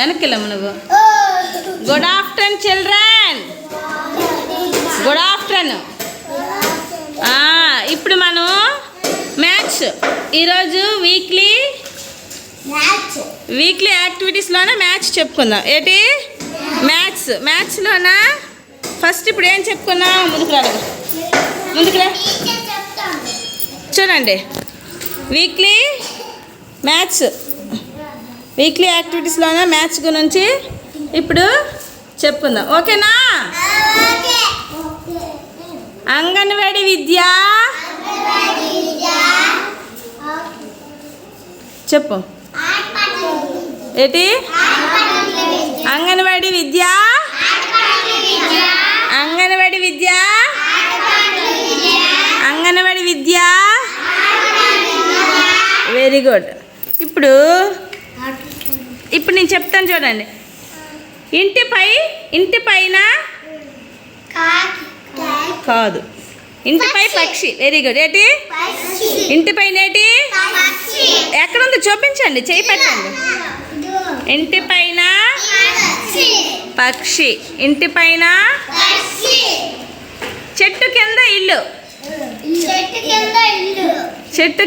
వెనక్కి వెళ్ళము నువ్వు. Good afternoon children. Good afternoon. ఇప్పుడు మనం మ్యాథ్స్ ఈరోజు వీక్లీ యాక్టివిటీస్లోనే మ్యాథ్స్ చెప్పుకుందాం. ఏంటి మ్యాథ్స్లోనా ఫస్ట్ ఇప్పుడు ఏం చెప్పుకున్నాం? ముందుకు రా చూడండి. వీక్లీ యాక్టివిటీస్లోనే మ్యాథ్స్ గురించి ఇప్పుడు చెప్పుకుందాం. ఓకేనా? అంగన్వాడీ విద్య చెప్పు. ఏంటి? అంగన్వాడీ విద్య వెరీ గుడ్. ఇప్పుడు నేను చెప్తాను చూడండి. ఇంటి పైన కాదు, ఇంటిపై పక్షి. Very good. ఏంటి? ఇంటి పైన ఏంటి? ఎక్కడ ఉందో చూపించండి, చేయి పెట్టండి. ఇంటి పైన పక్షి, ఇంటి పైన చెట్టు కింద ఇల్లు, చెట్టు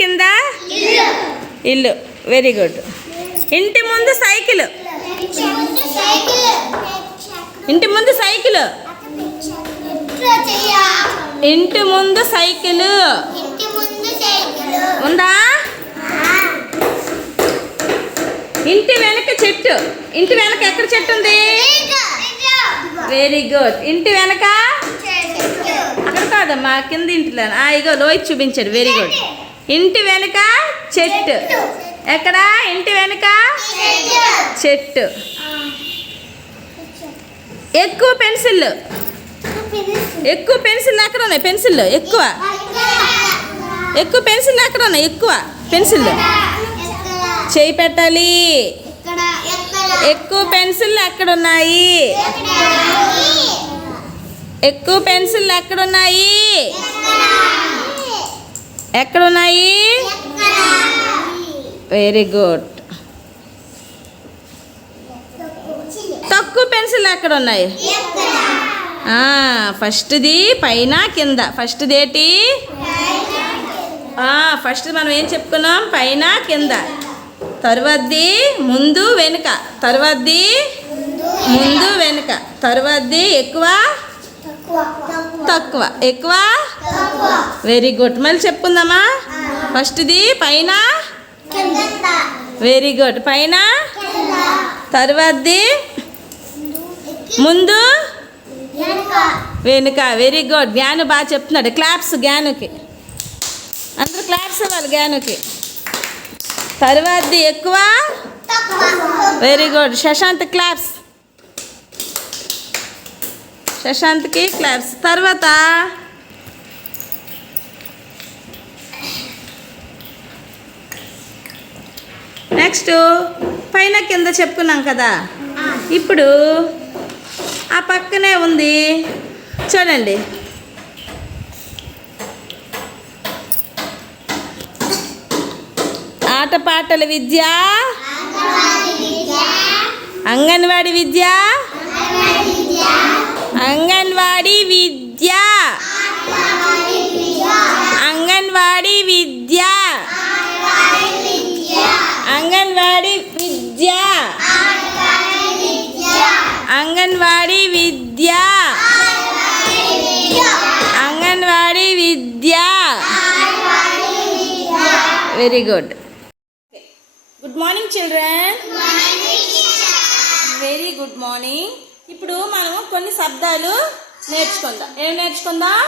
కింద ఇల్లు. Very good. ఇంటి ముందు సైకిల్, ఇంటి ముందు సైకిల్ ఉందా? ఇంటి వెనక చెట్టు, ఇంటి వెనక ఎక్కడ చెట్టు ఉంది? Very good. ఇంటి వెనక అక్కడ కాదమ్మా, కింద ఇంటిలో. ఇగో లోయ్ చూపించాడు. Very good. ఇంటి వెనక చెట్టు. ఎక్కడ? ఇంటి వెనక చెట్టు. ఎక్కువ పెన్సిల్ ఎక్కడ ఉన్నాయి? పెన్సిల్ ఎక్కువ పెన్సిల్ ఎక్కడ ఉన్నాయి? ఎక్కువ పెన్సిల్ చేయి పెట్టాలి. ఎక్కువ పెన్సిల్ ఎక్కడున్నాయి? ఎక్కడున్నాయి? Very good. తక్కువ పెన్సిల్ ఎక్కడ ఉన్నాయి? ఫస్ట్ది పైన కింద. ఫస్ట్ది ఏంటి? ఫస్ట్ మనం ఏం చెప్పుకున్నాం? పైన కింద. తర్వాతది ముందు వెనుక, తర్వాతది ముందు వెనుక, తర్వాతది ఎక్కువ తక్కువ, ఎక్కువ. Very good. మళ్ళీ చెప్పుకుందామా? ఫస్ట్ది పైన. Very good. పైన, తర్వాతది ముందు వెనుక. Very good. జ్ఞాను బాగా చెప్తున్నాడు. క్లాప్స్ జ్ఞానుకి. అందరూ క్లాప్స్ ఇవ్వాలి జ్ఞానుకి. తర్వాతది ఎక్కువ. Very good. శశాంత్ క్లాప్స్. శశాంత్కి క్లాప్స్. తర్వాత నెక్స్ట్ పైన కింద చెప్పుకున్నాం కదా. ఇప్పుడు ఆ పక్కనే ఉంది చూడండి. ఆటపాటల విద్య, అంగన్వాడీ విద్య, అంగన్వాడీ విద్య, అంగన్వాడీ విద్య, అంగన్వాడీ విద్య, అంగన్వాడీ విద్య, అంగన్వాడీ విద్య. Very good. Good morning children. Very good morning. ఇప్పుడు మనం కొన్ని శబ్దాలు నేర్చుకుందాం. ఏం నేర్చుకుందాం?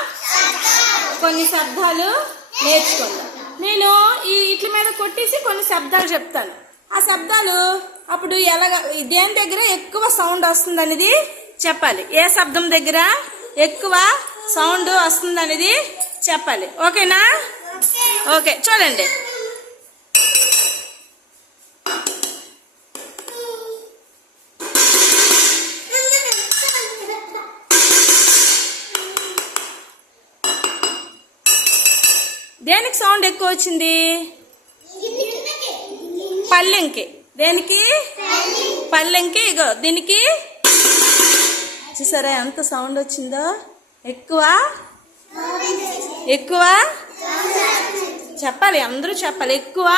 కొన్ని శబ్దాలు నేర్చుకుందాం. నేను ఈ ఇట్ల మీద కొట్టేసి కొన్ని శబ్దాలు చెప్తాను. ఆ శబ్దాలు అప్పుడు ఎలాగ దేని దగ్గర ఎక్కువ సౌండ్ వస్తుంది అనేది చెప్పాలి. ఏ శబ్దం దగ్గర ఎక్కువ సౌండ్ వస్తుంది అనేది చెప్పాలి. ఓకేనా? ఓకే చూడండి. దేనికి సౌండ్ ఎక్కువ వచ్చింది? పల్లెంకి. దేనికి? పల్లెంకి. ఇగో దీనికి చూసారా ఎంత సౌండ్ వచ్చిందో? ఎక్కువ ఎక్కువ చెప్పాలి, అందరూ చెప్పాలి. ఎక్కువ.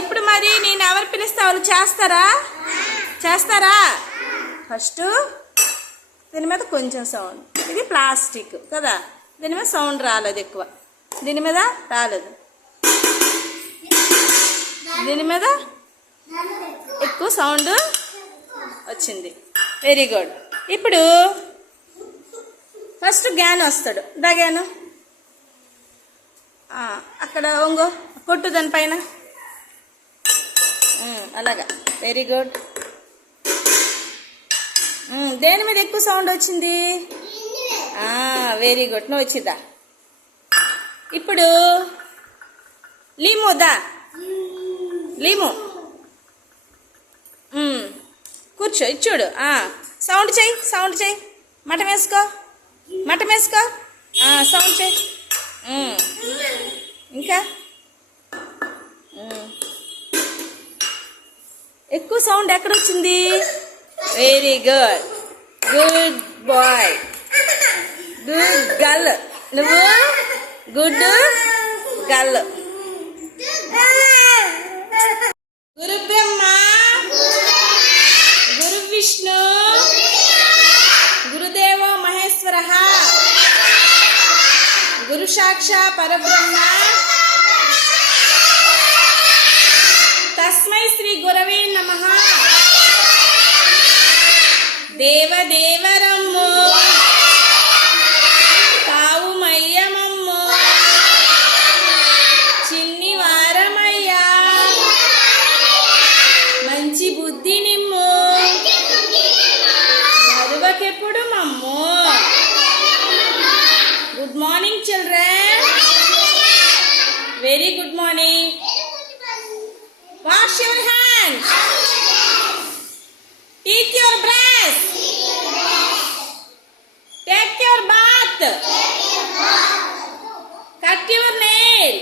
ఇప్పుడు మరి నేను ఎవరు పిలిస్తే వాళ్ళు చేస్తారా? చేస్తారా? ఫస్ట్ దీని మీద కొంచెం సౌండ్. ఇది ప్లాస్టిక్ కదా, దీని మీద సౌండ్ రాలేదు ఎక్కువ. దీని మీద రాలేదు, దీని మీద ఎక్కువ సౌండ్ వచ్చింది. Very good. ఇప్పుడు ఫస్ట్ గ్యాన్ వస్తాడు. దా గ్యాను అక్కడ ఒంగో కొట్టు దానిపైన. అలాగా. Very good. దేని మీద ఎక్కువ సౌండ్ వచ్చింది? Very good. నువ్వు వచ్చిద్దా? ఇప్పుడు లీము. దా లీము. కూర్చో. ఇచ్చుడు. సౌండ్ చెయ్యి, సౌండ్ చెయ్యి. మటం వేసుకో, మటం వేసుకో. సౌండ్ చెయ్యి. ఇంకా ఎక్కువ సౌండ్ ఎక్కడొచ్చింది? Very good. Good boy. Good girl. నువ్వు గుడ్ గర్ల్. గురు బ్రహ్మ గురు విష్ణు గురుదేవో మహేశ్వర గురు సాక్షా పరబ్రహ్మ తస్మై శ్రీ గురవే నమః. దేవదేవరమ్ము కావుమయ్యమమ్ము చిన్ని వారమయ్యా మంచి బుద్ధి నిమ్ము మరువకెప్పుడు మమ్ము. Good morning children. Very good morning. Wash your hands. Eat your breast. Take your bath. Cut your nail.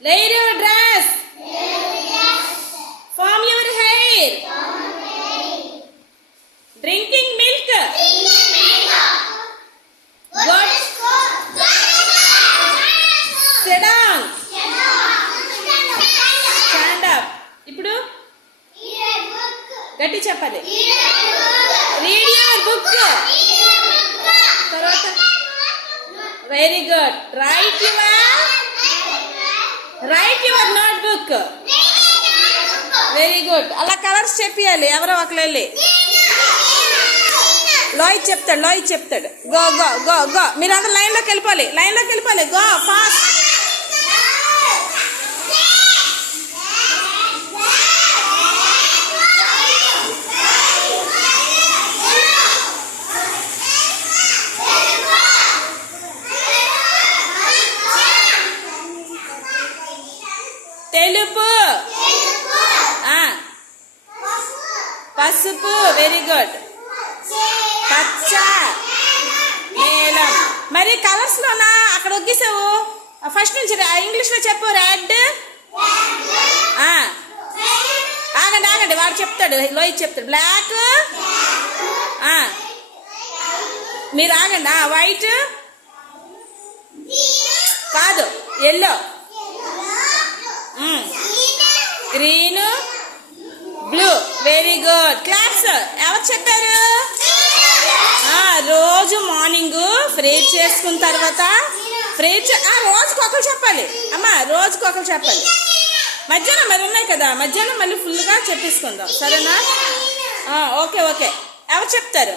Layer your dress. Form your hair. Drinking milk. Good. Sit down. ఇప్పుడు గట్టి చెప్పాలి. Read your book. తర్వాత very good. Write your notebook. Very good. అలా colours చెప్పియాలి ఎవరో ఒకరు వెళ్ళి. లోహిత్ చెప్తాడు. Go go go go. మీరందరూ లైన్లోకి వెళ్ళిపోవాలి. Go fast. తెలుపు. పసుపు. Very good. పచ్చ. నీలం. మరి కలర్స్ లోనా అక్కడ ఒగ్గేసావు? ఫస్ట్ నుంచి ఇంగ్లీష్ లో చెప్పు. రెడ్. ఆగండి వాడు చెప్తాడు. లోహిత్ చెప్తాడు. బ్లాక్. మీరు ఆగండి. వైట్ కాదు, yellow. Green. Blue. Very good. Claps. ఎవరు చెప్పారు? రోజు మార్నింగ్ ప్రేయర్ చేసుకున్న తర్వాత రోజుకొకరు చెప్పాలి అమ్మా. రోజుకొకరు చెప్పాలి. మధ్యాహ్నం మరి ఉన్నాయి కదా, మధ్యాహ్నం మళ్ళీ ఫుల్గా చెప్పేసుకుందాం. సరేనా? ఓకే. ఎవరు చెప్తారు?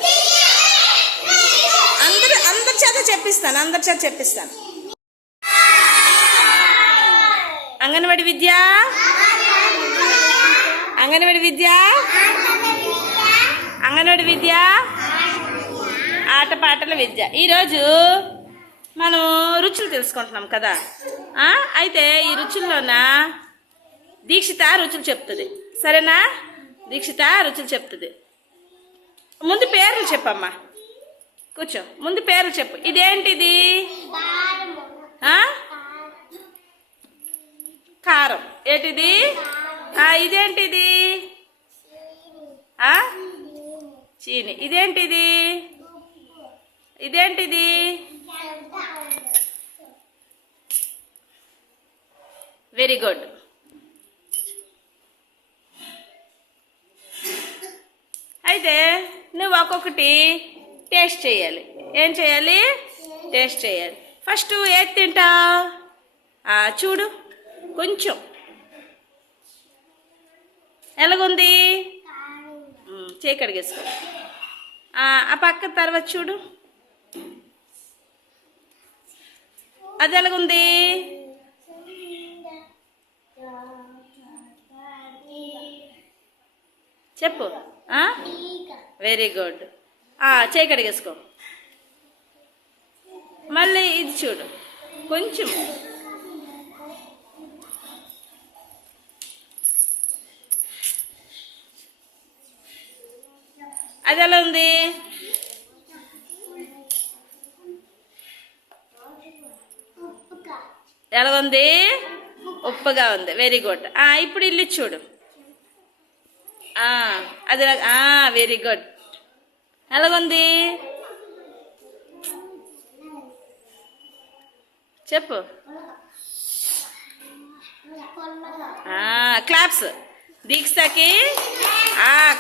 అందరి చేత చెప్పిస్తాను. అంగన్వాడి విద్య ఆటపాటల విద్య. ఈరోజు మనం రుచులు తెలుసుకుంటున్నాం కదా. అయితే ఈ రుచుల్లోన దీక్షిత రుచులు చెప్తుంది. సరేనా? దీక్షిత రుచులు చెప్తుంది. ముందు పేర్లు చెప్పమ్మా. కూర్చో. ముందు పేర్లు చెప్పు. ఇదేంటిది? కారం. ఏంటిది? ఇదేంటిది? చీని. ఇదేంటిది? ఇదేంటిది? Very good. అయితే నువ్వు ఒక్కొక్కటి టేస్ట్ చేయాలి. ఏం చేయాలి? టేస్ట్ చేయాలి. ఫస్ట్ ఏది తింటావు? చూడు కొంచెం ఎలాగుంది? చేయి కడిగేసుకో. ఆ పక్క తర్వాత చూడు, అది ఎలాగుంది? చెప్పు. Very good. చేయి కడిగేసుకో. మళ్ళీ ఇది చూడు కొంచెం. అది ఎలా ఉంది? ఎలాగుంది? ఉప్పుగా ఉంది. Very good. ఇప్పుడు ఇల్లు చూడు. అది వెరీ గుడ్. ఎలాగుంది చెప్పు. క్లాప్స్. దీక్షకి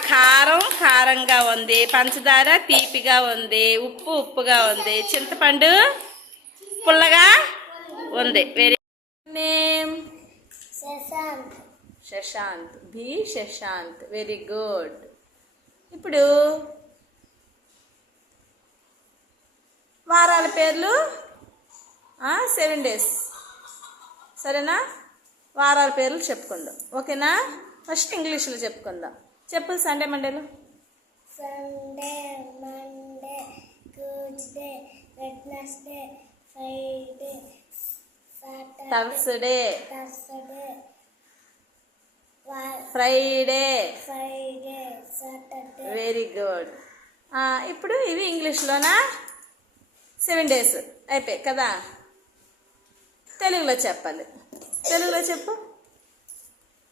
కారం కారంగా ఉంది, పంచదార తీపిగా ఉంది, ఉప్పు ఉప్పుగా ఉంది, చింతపండు పుల్లగా ఉంది. Very name Shashant. B Shashant. Very good. ఇప్పుడు వారాల పేర్లు 7 days. సరేనా? వారాల పేర్లు చెప్పుకుందాం. ఓకేనా? ఫస్ట్ ఇంగ్లీష్లో చెప్పుకుందాం. చెప్పు. సండే మండేలో Sunday, Monday, Tuesday, Wednesday, Friday, Saturday, Thursday, Friday, Saturday. Very good. ఇప్పుడు ఇవి ఇంగ్లీష్లోనా? 7 days అయిపోయాయి కదా. తెలుగులో చెప్పాలి. తెలుగులో చెప్పు.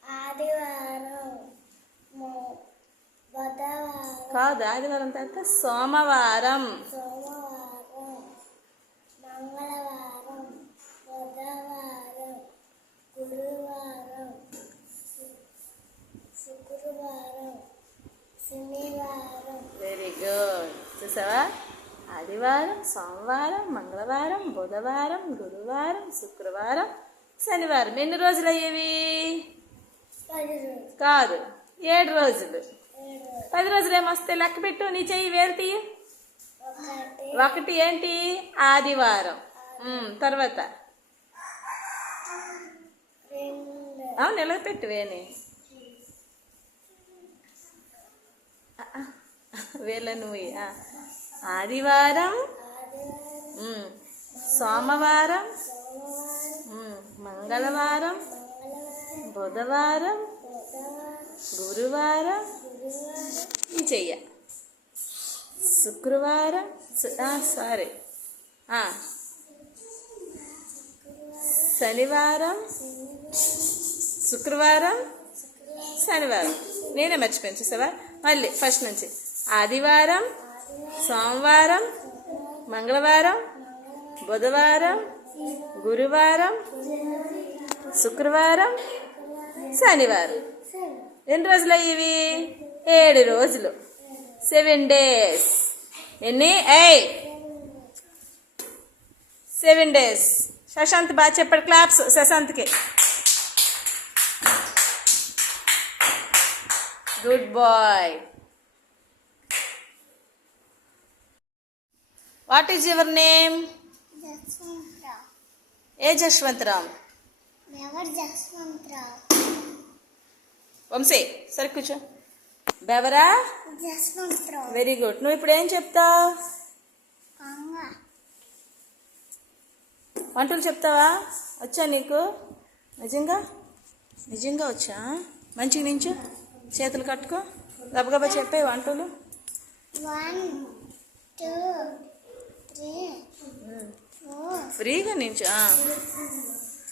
ఆదివారం, బుధవారం కాదు, ఆదివారం తర్వాత సోమవారం, మంగళవారం, బుధవారం, గురువారం, శుక్రవారం, శనివారం. Very good. చూసావా? ఆదివారం, సోమవారం, మంగళవారం, బుధవారం, గురువారం, శుక్రవారం, శనివారం. ఎన్ని రోజులు అయ్యేవి? కాదు, 7 రోజులు. 10 రోజులు ఏమొస్తాయి? లెక్క పెట్టు. నీ చెయ్యి వేరు తీయి. 1 ఏంటి? ఆదివారం. తర్వాత నిలబెట్టు. వేని వేల నువ్వు. ఆదివారం, సోమవారం, మంగళవారం, బుధవారం, గురువారం, ఈ చెయ్య, శుక్రవారం, సారీ శనివారం, శుక్రవారం, శనివారం. నేనే మర్చిపోయాను. చూసావా? మళ్ళీ ఫస్ట్ నుంచి. ఆదివారం, సోమవారం, మంగళవారం, బుధవారం, గురువారం, శుక్రవారం, శనివారం. ఎన్ని రోజులు అయ్యేవి? 7 రోజులు. 7 days. ఎన్ని? 7 days. శశాంత్ బాగా చెప్పాడు. క్లాప్స్ శశాంత్కి. Good boy. What is your name? ఏ జశ్వంతరామ్? వంశీ సరే కూర్చో. బెవరా? Very good. నువ్వు ఇప్పుడు ఏం చెప్తావు? వంటలు చెప్తావా? వచ్చా నీకు? నిజంగా నిజంగా వచ్చా? మంచిగా నించు, చేతులు కట్టుకో, గబగబా చెప్పే వంటలు. 1 2 3 4 ఫ్రీగా నించు.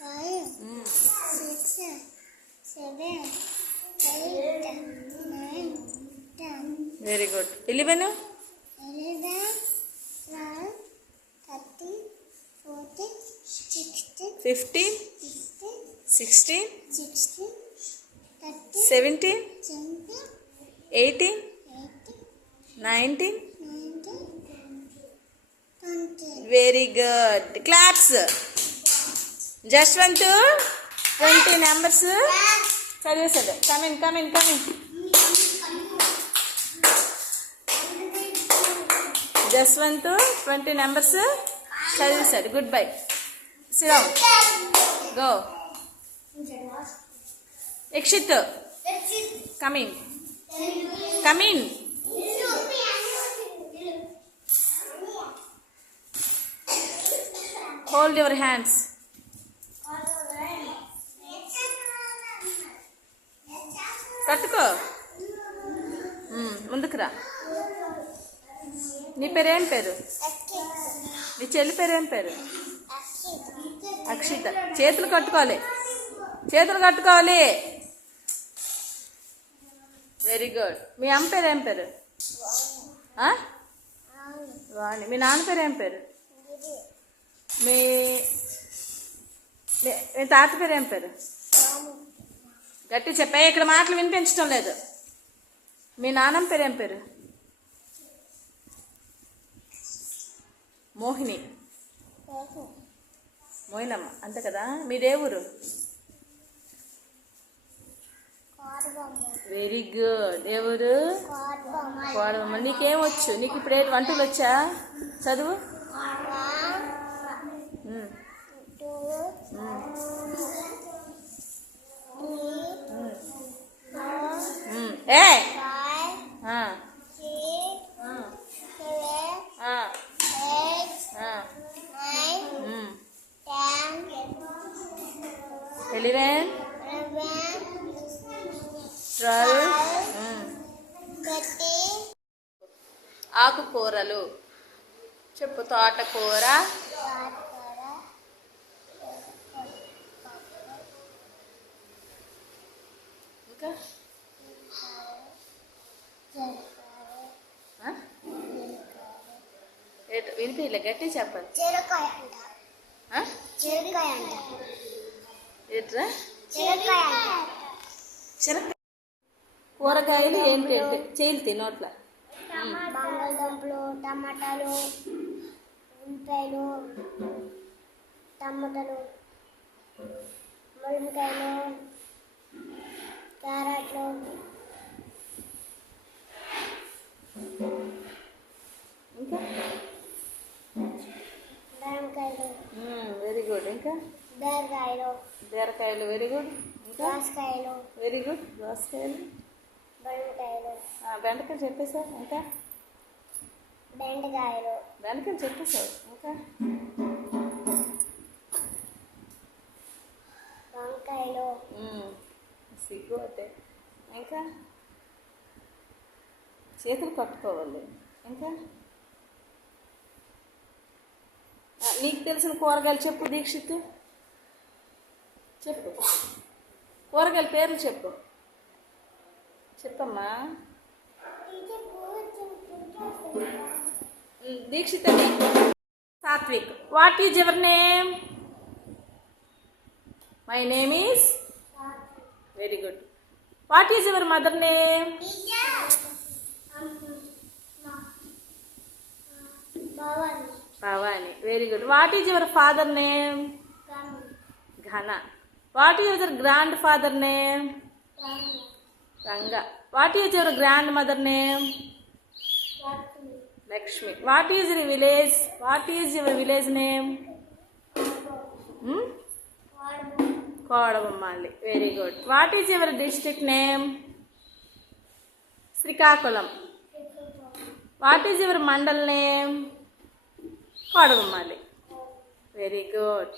5, 6, 7, 8, 9, 10, very good. 11, 11, 12, 13, 14, 16, 15, 15, 16, 16, 13, 17, 17, 18, 18, 19. 19, 20. Very good. Claps. Jaswanth 20 numbers చదివేశాడు. Come in come in come in. Jaswanth 20 numbers చదివేశాడు. Good bye. Sit down. Go. Yakshit come in come in. Hold your hands. కట్టుకో. ముందుకు రా. నీ పేరేం పేరు? నీ చెల్లి పేరేం పేరు? అక్షిత. చేతులు కట్టుకోవాలి. చేతులు కట్టుకోవాలి. Very good. మీ అమ్మ పేరు ఏం పేరు? ఆ? వాణి. మీ నాన్న పేరు ఏం పేరు? మీ మీ తాత పేరు ఏం పేరు? గట్టి చెప్పా. ఇక్కడ మాటలు వినిపించడం లేదు. మీ నాన్నమ్మ పేరు ఏం పేరు? మోహిని. మోహినమ్మ అంతే కదా. మీ దేవురు? Very good. దేవురు కోడమ్మ. నీకేం వచ్చు? నీకు ఇప్పుడు 8 వంటలు వచ్చా? చదువు. 1, 2, 3, 4, ఏ 5, 6, 7, 8, 9, 10, 11, 11, 12. 13. ఆకుకూరలు చెప్పు. తోటకూర, ఇంకా వినిపించలే. గట్టి చెప్పాలి. చెరకాయ అంట. ఆ? చెరకాయ అంట. ఏట్రా? చెరకాయ అంట. శనగ. కూరగాయలు ఏంటంటే చేయితే నోట్ల. బంగాళదుంపలు, టమాటాలు, ఉల్లిపాయలు, టమాటాలు, మునక్కాయలు, క్యారెట్లు, ఇంకా బెండకాయలు, వెరీ గుడ్. ఇంకా బీరకాయలు, బీరకాయలు. Very good. ఇంకా దోసకాయలు, వెరీ గుడ్. దోసకాయలు, బెండకాయలు, బెండకాయలు చెప్పేశావు. ఇంకా బెండకాయలు, బెండకాయలు చెప్పేశావు. ఇంకా వంకాయలు, సిగ్గు అంటే. ఇంకా చేతులు కట్టుకోవాలి. ఇంకా నీకు తెలిసిన కూరగాయలు చెప్పు దీక్షిత్. చెప్పు. కూరగాయల పేర్లు చెప్పు. చెప్పమ్మా. దీక్షిత్ అని. Satvik. What is your name? My name is. Very good. What is your mother name? Bhavani. Very good. What is your father name? Ghana. What is your grandfather name? Ranga. What is your grandmother name? Lakshmi. What is your village? What is your village name? Kodabommali. Very good. What is your district name? Srikakulam. What is your mandal name? Kodabommali. Very good.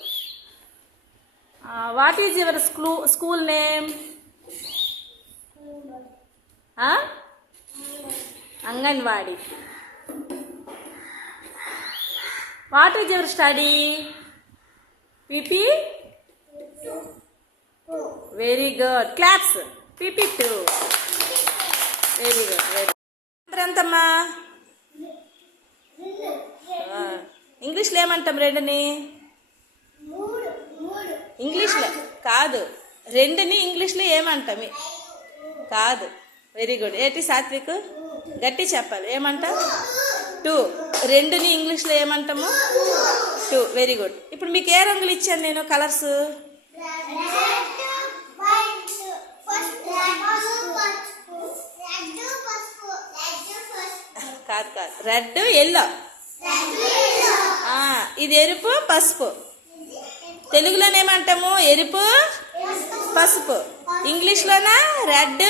What is your school name? Anganwadi. What is your study? PP very good claps PP two very good very number ఎంతమ్మా ఇంగ్లీష్లో ఏమంటాం రెండుని ఇంగ్లీష్లో కాదు రెండుని ఇంగ్లీష్లో ఏమంటాం కాదు very good ఏంటి సాత్విక్ గట్టి చెప్పాలి ఏమంటావు టూ రెండుని ఇంగ్లీష్లో ఏమంటాము టూ వెరీ గుడ్ ఇప్పుడు మీకు ఏ రంగులు ఇచ్చాను నేను కలర్స్ కాదు కాదు రెడ్ ఎల్లో ఇది ఎరుపు పసుపు తెలుగులోనేమంటాము ఎరుపు పసుపు ఇంగ్లీష్లోనా red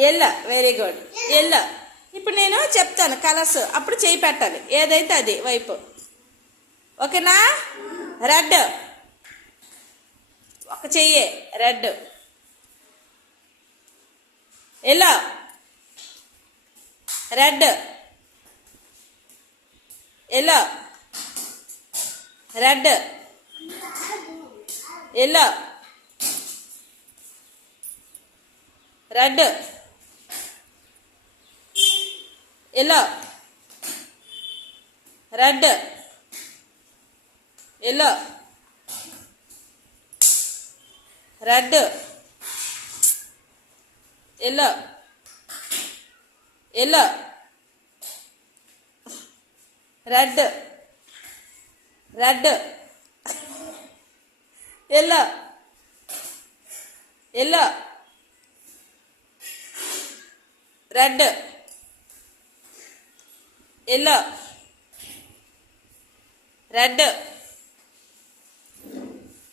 yellow very good yellow ఇప్పుడు నేను చెప్తాను కలర్స్ అప్పుడు చేయి పెట్టాలి ఏదైతే అది వైపు ఓకేనా రెడ్ ఒక చెయ్యి red yellow red yellow red yellow red yellow red yellow red yellow yellow red red yellow yellow red yellow red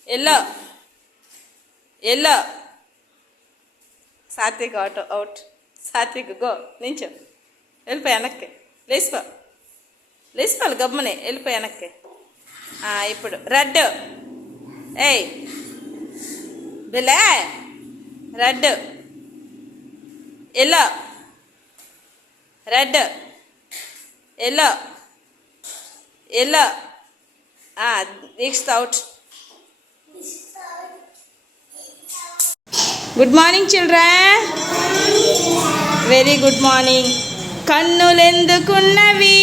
yellow yellow Satvik out out Satvik go నించో వెళ్ళిపోయి వెనక్కి లేచిపోవాలి గమ్మని వెళ్ళిపోయి వెనక్కి ఇప్పుడు రెడ్ ఏయ్ బిలే red yellow red yellow yellow next out good morning children very good morning కన్నులెందుకున్నవి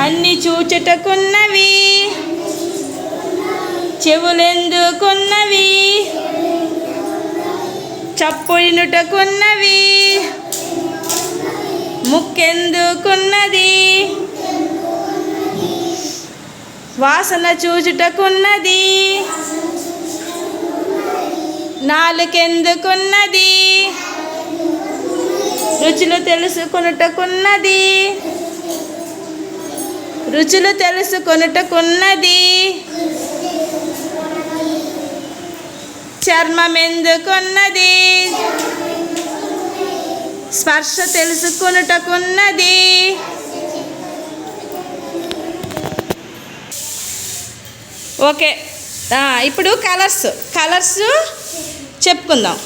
అన్ని చూచుటకున్నవి చెవులెందుకున్నవి చప్పుడినుటకున్నవి ముక్కెందుకున్నది వాసన చూచుటకున్నది నాలుకెందుకున్నది రుచులు తెలుసుకొనుటకున్నది రుచులు తెలుసుకొనుటకున్నది చర్మం ఎందుకున్నది స్పర్శ తెలుసుకొనుటకున్నది ఓకే ఇప్పుడు కలర్స్ చెప్పుకుందాం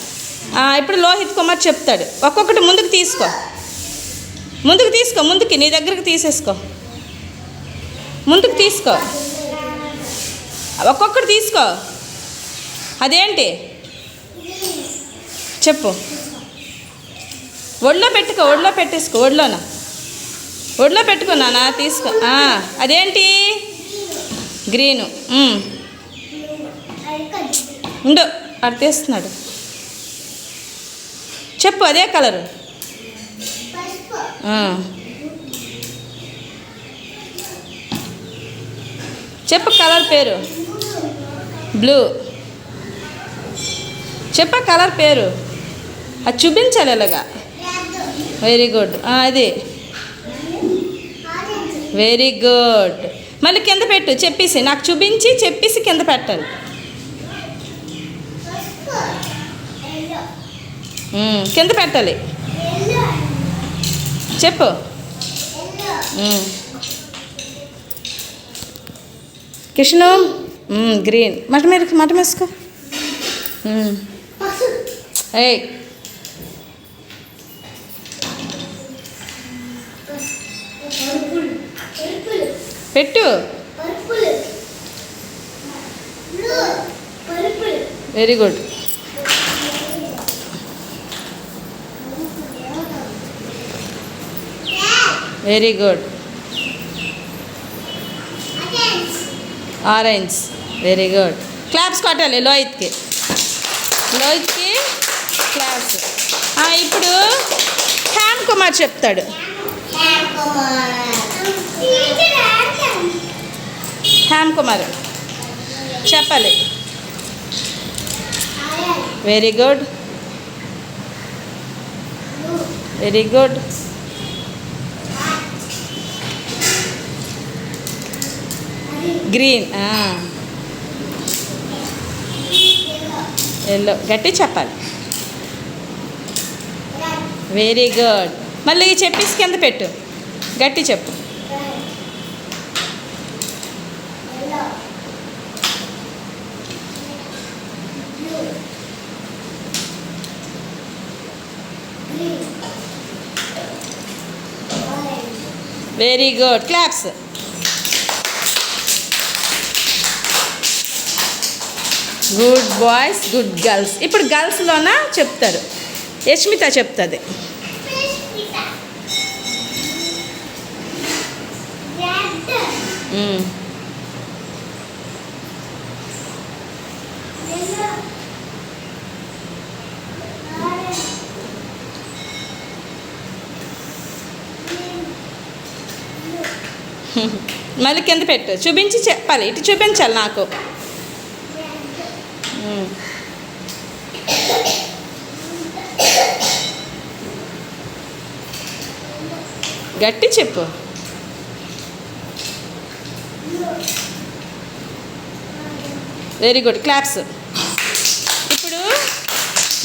ఇప్పుడు లోహిత్ కుమార్ చెప్తాడు ఒక్కొక్కటి ముందుకు తీసుకో ముందుకి నీ దగ్గరకు తీసేసుకో ముందుకు తీసుకో ఒక్కొక్కటి తీసుకో అదేంటి చెప్పు ఒళ్ళో పెట్టేసుకో ఒళ్ళో పెట్టుకున్నానా తీసుకో అదేంటి గ్రీను ఉండు అటు తీస్తున్నాడు చెప్పు అదే కలరు చెప్పు కలర్ పేరు బ్లూ చెప్ప కలర్ పేరు అది చూపించాలి ఇలాగా వెరీ గుడ్ అది వెరీ గుడ్ మళ్ళీ కింద పెట్టు చెప్పేసి నాకు చూపించి చెప్పేసి కింద పెట్టాలి కింద పెట్టాలి చెప్పు కృష్ణ గ్రీన్ మటం వేసుకో ఏయ్ పెట్టు very good. Very good. Orange. Very good. Claps కొట్టాలి లోహిత్కి. లోహిత్కి క్లాప్స్. ఇప్పుడు హ్యామ్ కుమార్ చెప్తాడు. హ్యామ్ కుమార్ చెప్పాలి. Very good. Very good. Green. Yellow. గట్టి చెప్పాలి. Very good. మళ్ళీ చెప్పేసి కింద పెట్టు. గట్టి చెప్పు. Very good. Claps. Good boys, good girls. ఇప్పుడు గర్ల్స్లోన చెప్తారు. యష్మిత చెప్తుంది. మళ్ళీ కింద పెట్టు. చూపించి చెప్పాలి. ఇటు చూపించాలి నాకు. గట్టి చెప్పు. Very good. క్లాప్స్. ఇప్పుడు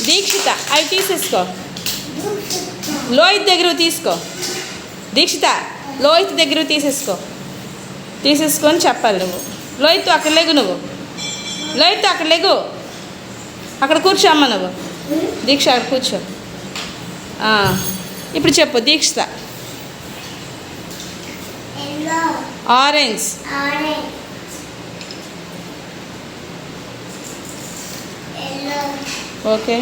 దీక్షిత అవి తీసేసుకో. లోహిత్ దగ్గర తీసుకో. దీక్షిత లోహిత్ దగ్గర తీసేసుకొని చెప్పాలి నువ్వు. లోహిత్ అక్కడ లేగు. నువ్వు లోహిత్ అక్కడ లేగు. అక్కడ కూర్చో అమ్మ. నువ్వు దీక్ష అక్కడ కూర్చో. ఇప్పుడు చెప్పు దీక్షిత. ఆరెంజ్. ఓకే.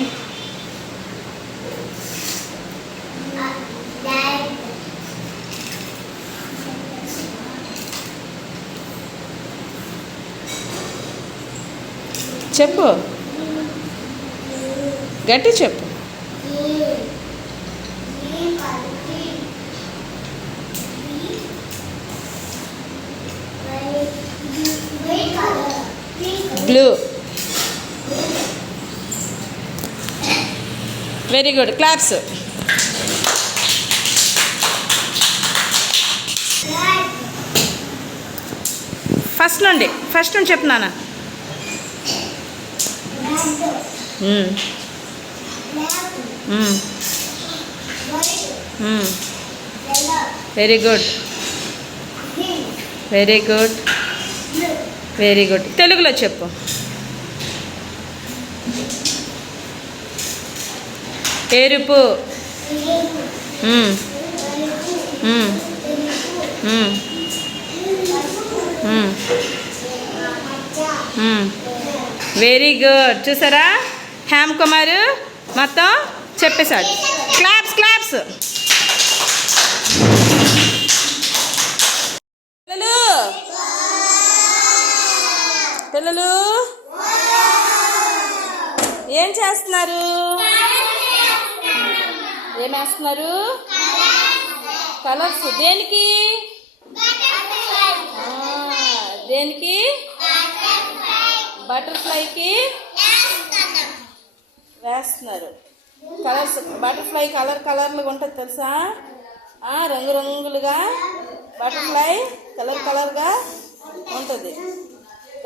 చెప్పు. గట్టి చెప్పు. Blue. Very good. Claps. First నుండి చెప్తున్నానా. Very good. Very good. Very good. తెలుగులో చెప్పు. ఎరుపు. Very good. చూసారా హ్యామ్ కుమార్ మొత్తం చెప్పేశాడు. క్లాప్స్. క్లాప్స్. పిల్లలు ఏం చేస్తున్నారు? ఏమేస్తున్నారు? కలర్స్. దేనికి? దేనికి? బటర్ఫ్లైకి వేస్తున్నారు కలర్స్. బటర్ఫ్లై కలర్లుగా ఉంటుంది తెలుసా? రంగురంగులుగా బటర్ఫ్లై కలర్గా ఉంటుంది.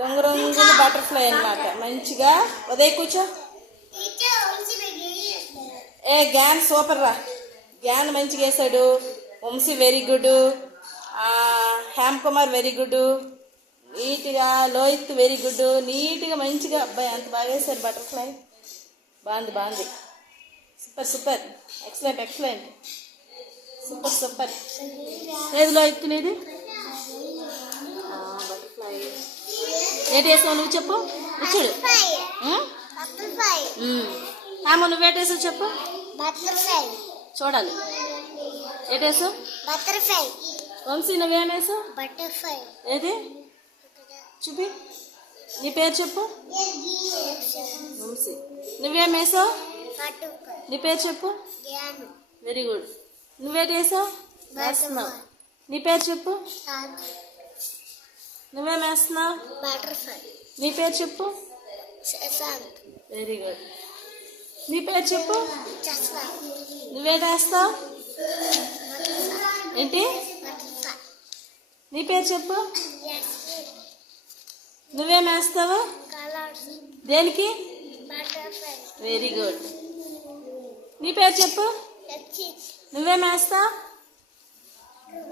రంగురంగుల బటర్ఫ్లై అన్నమాట. మంచిగా ఉదయ్ కూర్చో. గ్యాన్ సూపర్ రా. గ్యాన్ మంచిగా వేసాడు. Vamshi very good. Hem Kumar very good. నీట్గా. Lohit very good. నీట్గా మంచిగా. అబ్బాయి అంత బాగా వేశారు బటర్ఫ్లై. బాగుంది. సూపర్. ఎక్సలెంట్. సూపర్. ఏది లోహిత్ నీది? బటర్ఫ్లై. ఏటేసావు నువ్వు చెప్పు ఇచ్చాడు ఆమె నువ్వేటేసావు చెప్పు బటర్ఫ్లై చూడాలి ఏటేసావు బటర్ఫ్లై వంశీ నువ్వేమేసావు బటర్ఫ్లై ఏది చూపి నీ పేరు చెప్పు వంశీ నువ్వేమేసావు బటర్ఫ్లై నీ పేరు చెప్పు జ్ఞానం వెరీ గుడ్ నువ్వేటేసావు వేస్తున్నావు నీ పేరు చెప్పు నువ్వేం వేస్తున్నావు బటర్ఫ్లై నీ పేరు చెప్పు శశాంత్ వెరీ గుడ్ నీ పేరు చెప్పు చస్వా నువ్వేం వేస్తావు ఏంటి బటర్ఫ్లై నీ పేరు చెప్పు ఎస్ నువ్వేం వేస్తావు కలర్స్ దేనికి బటర్ఫ్లై వెరీ గుడ్ నీ పేరు చెప్పు ఎక్సిట్ నువ్వేం వేస్తావు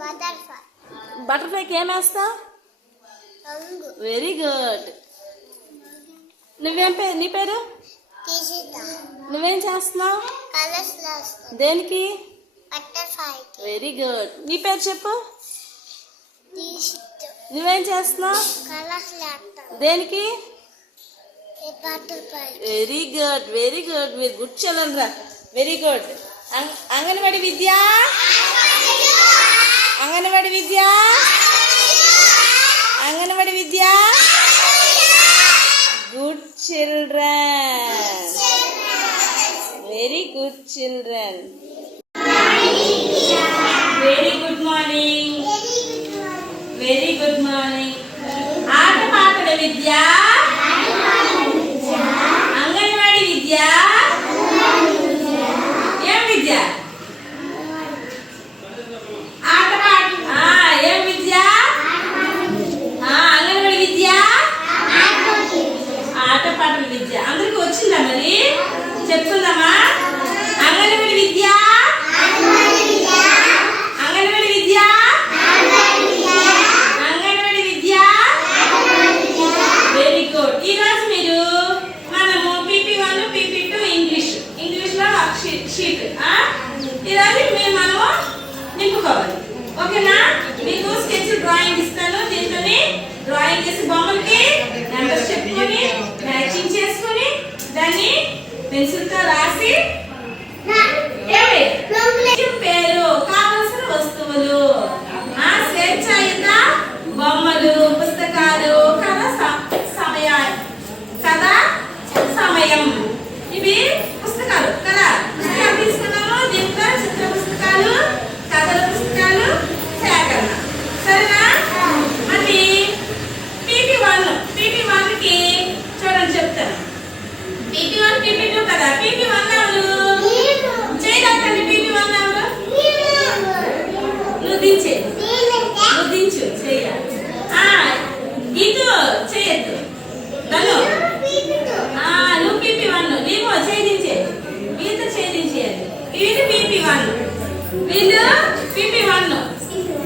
బటర్ఫ్లై బటర్ఫ్లైకి ఏం వేస్తావు రంగు వెరీ గుడ్ నువ్వేం పేరు నీ పేరు తీసితా నువ్వేం చేస్తున్నావు కలర్స్ లాస్ట్ దేనికి బటర్ఫ్లై వెరీ గుడ్ నీ పేరు చెప్పు తీసిట్ నువ్వేం చేస్తున్నావు కలర్స్ లాస్ట్ దేనికి బటర్ఫ్లై వెరీ గుడ్ మీరు గుడ్ చిల్డ్రన్ రా వెరీ గుడ్ అంగన్వాడి విద్య అంగన్వాడి విద్య అంగన్వాడి విద్య good children very good children very good morning very good morning ఆట పాటల విద్య అంగన్వాడి విద్య ఏం విద్య ఆట పాట ఏం విద్య అంగన్వాడి విద్య ఆట పాటల విద్య అందరికి వచ్చిందా మరి చెప్తుందామా అంగన్వాడి విద్య అంగన్వాడి విద్య అంగన్వాడి విద్య వెరీ గుడ్ ఈరోజు మీరు మనము PP1 PP2 ఇంగ్లీష్లో షీట్ ఈరోజు మనము నింపుకోవాలి ఓకేనా మీకు స్కెచ్ డ్రాయింగ్ ఇస్తాను దీంట్లోని డ్రాయింగ్ చేసి బొమ్మలకి నెంబర్స్ చెప్పుకొని మ్యాచింగ్ చేసుకొని దాన్ని పెన్సిల్తో రాసి పేరు కావలసిన వస్తువులు స్వేచ్ఛాయుత బొమ్మలు పుస్తకాలు కథ సమయం ఇవి పుస్తకాలు కదా పుస్తకాలు తీసుకున్నాము దీంట్లో చిత్ర పుస్తకాలు కథల పుస్తకాలు సేకరణ సరేనా మరి PP1కి చూడండి చెప్తాను PP1 PP2 కదా PP1 ఎవరు చేయగలకండి PP1 ఎవరు నువ్వు దించు చెయ్యాలి గీతు చేయొద్దు ధను నువ్వు PP1 నీవు ఛేదించే గీత ఛేదించేయాలి ఇది PP1 వీళ్ళు PP1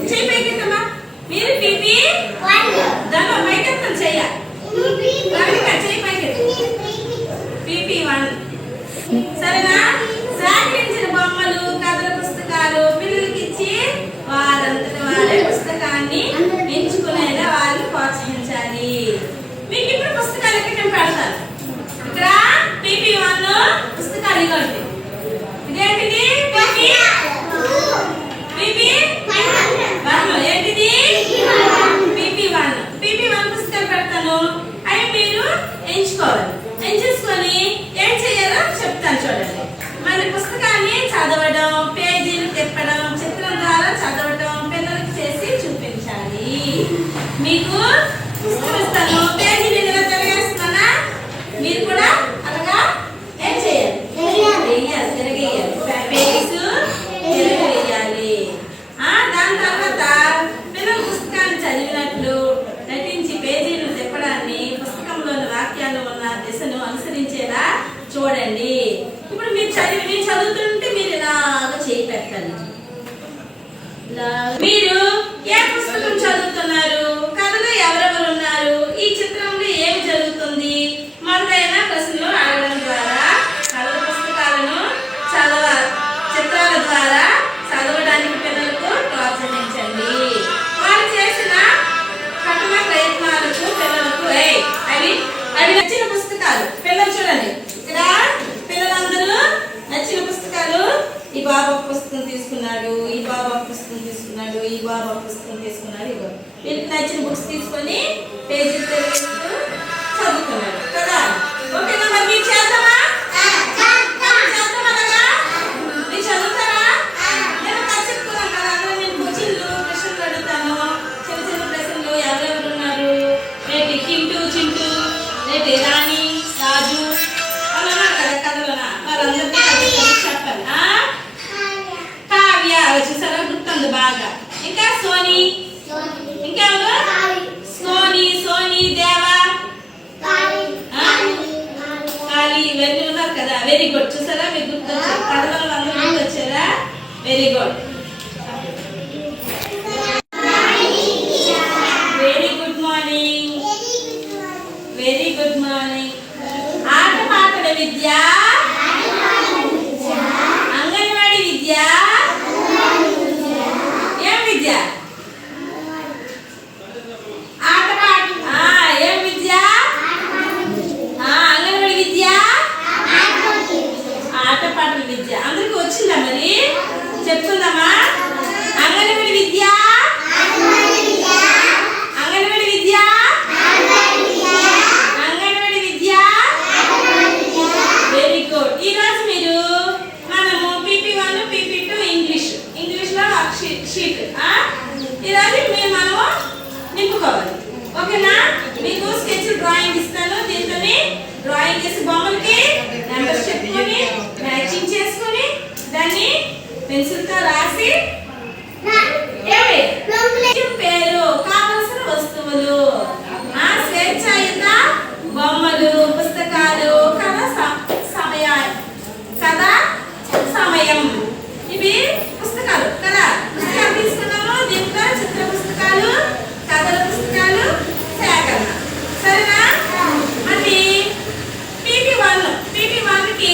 చేయి పైకెత్తమ్మా మీరు PP1 ధను పైకెత్తం చెయ్యాలి చేయి పైకెత్తు PP1 సరేనా సేకరించిన బొమ్మలు కథల పుస్తకాలు పిల్లలకి ఇచ్చి వారంతటి వారే పుస్తకాన్ని ఎంచుకునేలా వారిని ప్రోత్సహించాలి మీకు ఇప్పుడు పుస్తకాలు ఇక్కడ నేను పెడతాను ఇక్కడ PP1 పుస్తకాలు ఇవ్వండి ఇదేంటిది PP1 ఏంటిది PP1 పుస్తకాలు పెడతాను అవి మీరు ఎంచుకోవాలి ఎంచేసుకొని ఏం చేయాలో చెప్తాను చూడండి మన పుస్తకాన్ని చదవడం పేజీలు తిప్పడం చిత్రం ద్వారా చదవడం పిల్లలకి చేసి చూపించాలి మీకు పుస్తకం ఇస్తాను పేజీ నిండుగా తిరగేస్తున్నానా మీరు కూడా అలాగా ఏం చేయాలి తిరగేయాలి పేజీస్ తిరగేయాలి దాని తర్వాత పిల్లల పుస్తకాన్ని చదివినట్లు నటించి పేజీలు తిప్పడాన్ని పుస్తకంలోని వాక్యాలు ఉన్న దిశను అనుసరించేలా చూడండి ఇప్పుడు మీరు చదువుతుంటే మీరు ఇలాగ చేయి పెట్టాలి మీరు ఏ పుస్తకం చదువుతున్నారు కథలో ఎవరెవరు ఉన్నారు ఈ చిత్రంలో ఏమి జరుగుతుంది మొదలైన ప్రశ్నలు అడగడం ద్వారా కథల పుస్తకాలను చిత్రాల ద్వారా చదవడానికి పిల్లలకు ప్రోత్సహించండి వారు చేసిన కఠిన ప్రయత్నాలు చింటూ లేటి రాణి రాజు అలా ఉన్నారు కదా కథలోనా వారందరినీ కలిసి చెప్పాలి కావ్య చూసారా గుర్తుంది బాగా ఇంకా సోని ఇంకెవరు సోని సోని దేవా కాళీ ఇవన్నీ ఉన్నారు కదా వెరీ గుడ్ చూసారా మీకు గుర్తొచ్చారు కథలో అందరూ గుర్తొచ్చారా very good very good morning very good morning ఆట పాటల విద్య అంగన్వాడీ విద్య ఏం విద్య ఆట పాట ఏం విద్య అంగన్వాడీ విద్య ఆట పాటల విద్య అందరికి వచ్చిందా మరి చెప్తుందమ్మా అంగన్వాడీ విద్య అంగన్వాడీ విద్య అంగన్వాడీ విద్య వెరీ గుడ్ ఈ రోజు మీరు మనము PP1 PP2 ఇంగ్లీష్ లో షీట్ ఈ రోజు మనము నింపుకోవాలి ఓకేనా మీకు స్కెచ్ డ్రాయింగ్ ఇస్తాను దీంతోని డ్రాయింగ్ చేసి బొమ్మలకి నెంబర్స్ చెప్పుకొని మ్యాచింగ్ చేసుకొని దాన్ని పెన్సిల్ తో రాసి పేరు కావలసిన వస్తువులు స్వేచ్ఛాయుత బొమ్మలు పుస్తకాలు కథ సమయం ఇవి పుస్తకాలు కదా పుస్తకాలు తీసుకున్నాము దీంట్లో చిత్ర పుస్తకాలు కథల పుస్తకాలు సేకరణ సరేనా మళ్ళీ PP1 కి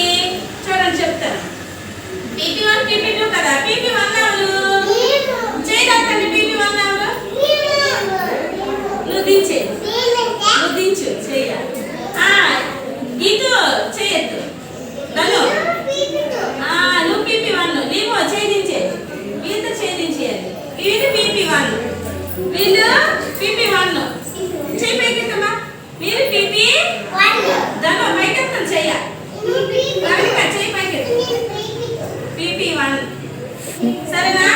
చూడండి చెప్తాను PP1 PP2 కదా PP1 ఎవరు చేయగలండి PP1 ఎవరు నువ్వు దించు చెయ్యాలి గీతు చేయొద్దు నన్ను నువ్వు PP1 నీవు చేయించే గీత చేయించేయాలి వీళ్ళు PP1 వీళ్ళు PP1 చేయి పైకెత్తమ్మా మీరు PP1 దాని పైకెత్తం చెయ్యాలి చేయి పైకెత్తు PP1 సరేనా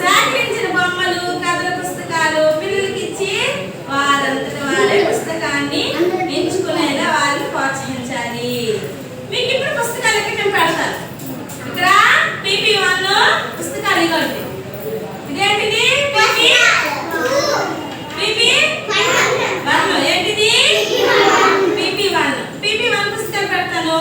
సేకరించిన బొమ్మలు కథల పుస్తకాలు పిల్లలకి ఇచ్చి వారంతట వారే పుస్తకాన్ని ఎంచుకునేలా వారిని ప్రోత్సహించాలి మీకు ఇప్పుడు పుస్తకాలు ఇక్కడ నేను పెడతాను ఇక్కడ PP1 పుస్తకాలు ఇవ్వండి ఇదేంటిది PP1 ఏంటిది PP1 పుస్తకాలు పెడతాను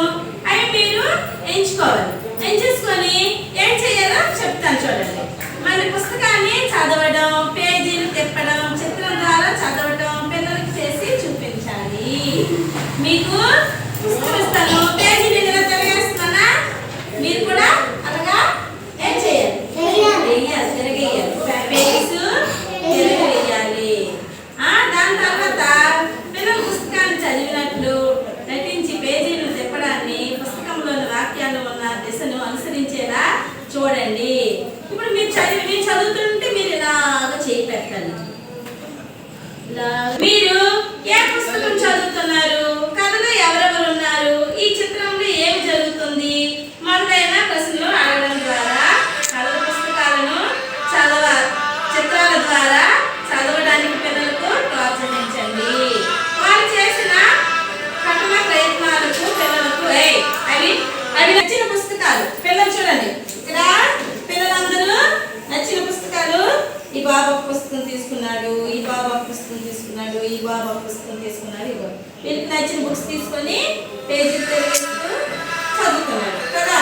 అవి మీరు ఎంచుకోవాలి ఎంచేసుకొని ఏం చేయాలో చెప్తాను చూడండి మన పుస్తకాన్ని చదవడం పేజీలు తిప్పడం చిత్రం ద్వారా చదవడం పిల్లలకి చేసి చూపించాలి మీకు పుస్తకం ఇస్తాను పేజీలు ఇలా తిరగేస్తున్నానా మీరు కూడా అలాగా ఏం చేయాలి తిరగేయాలి పేజెస్ తిరగవేయాలి దాని తర్వాత పిల్లల పుస్తకాన్ని చదివినట్లు నటించి పేజీలు తిప్పడాన్ని పుస్తకంలోని వాక్యాలు ఉన్న దిశను అనుసరించేలా చూడండి ఇప్పుడు మీరు చదువుతుంటే మీరు ఇలాగా చేయి పెట్టాలి మీరు ఏ పుస్తకం చదువుతున్నారు కథలో ఎవరెవరు ఉన్నారు ఈ చిత్రంలో ఏమి జరుగుతుంది మొదలైన ప్రశ్నలు అడగడం ద్వారా కథల పుస్తకాలను చిత్రాల ద్వారా చదవడానికి పిల్లలకు ప్రోత్సహించండి వారు చేసిన కఠిన ప్రయత్నాలకు పిల్లలకు అవి నచ్చిన పుస్తకాలు పిల్లలు చూడండి ఇక్కడ పిల్లలందరూ నచ్చిన పుస్తకాలు ఈ బాబా పుస్తకం తీసుకున్నాడు ఈ బాబా పుస్తకం తీసుకున్నాడు ఈ బాబా పుస్తకం తీసుకున్నాడు ఇగో వీళ్ళకి నచ్చిన బుక్స్ తీసుకొని పేజీలు తిరిగేస్తూ చదువుతున్నాడు కదా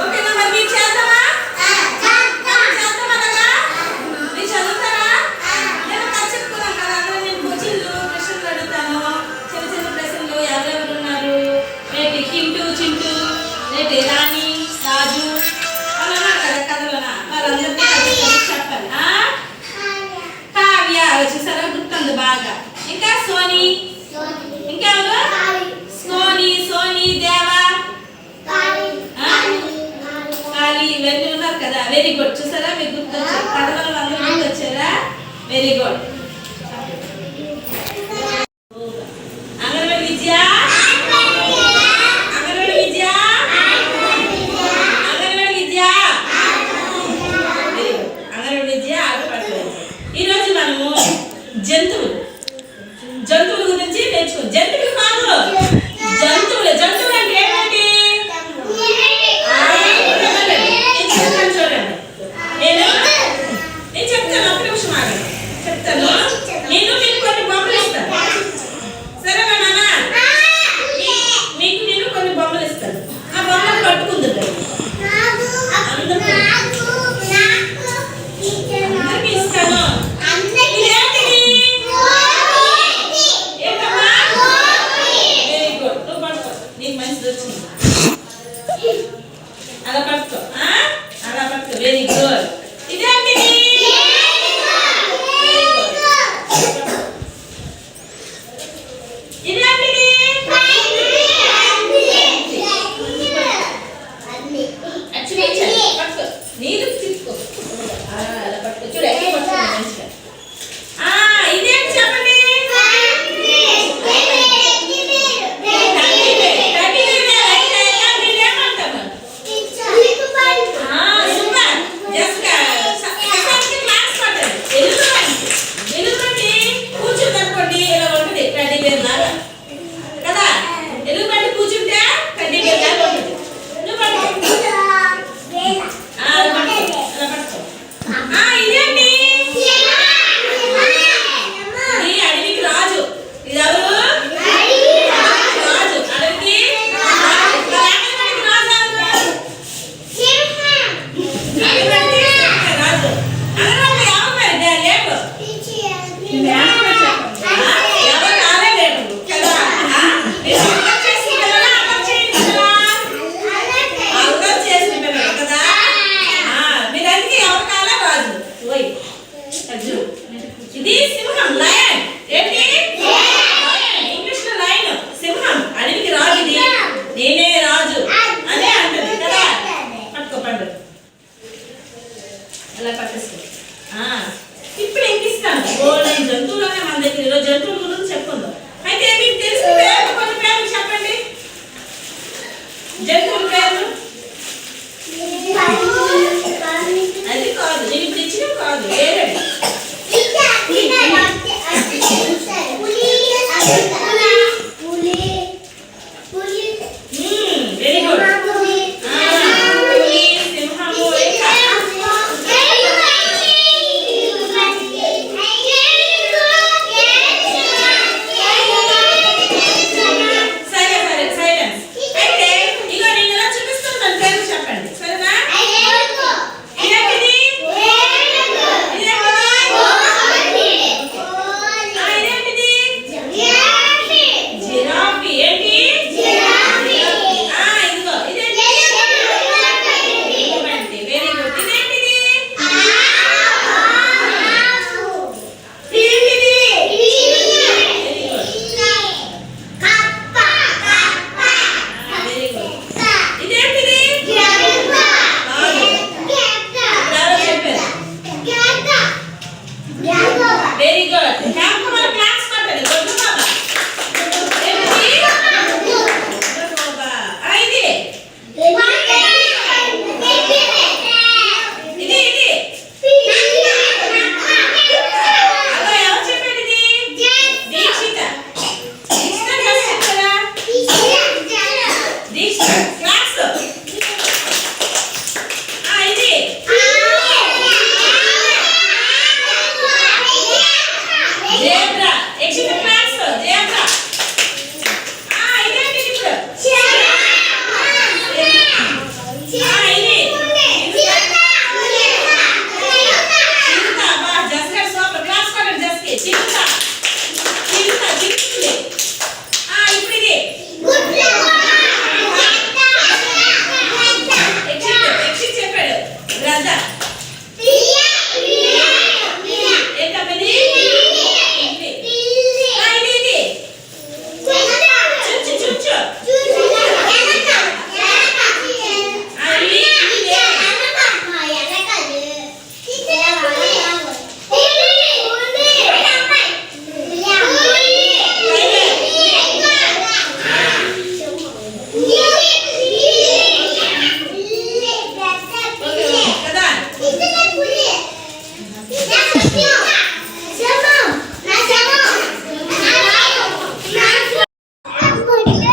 ఓకేనా మరి మీరు చేద్దామా చేద్దామనగా మీరు చదువుతారా నేను చెప్పుకున్నాను కదా అందరూ నేను కోచింగ్లు ప్రశ్నలు అడుగుతాను చిన్న చిన్న ప్రశ్నలు ఎవరెవరు ఉన్నారు రేపు చింటూ రేపు రాణి రాజు అలా ఉన్నారు కదా కథలోనా వారందరినీ కలిసి చెప్పాలి కావ్య చూసారా గుర్తుంది బాగా ఇంకా సోని ఇంకెవరు సోని దేవా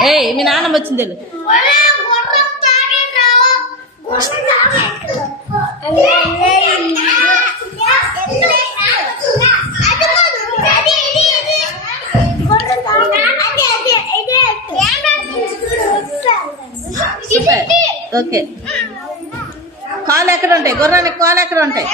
ఏయ్ మీ నాన్నమ్మ వచ్చింది వెళ్ళు. సూపర్. ఓకే కాళ్ళు ఎక్కడ ఉంటాయి గుర్రానికి కాళ్ళు ఎక్కడ ఉంటాయి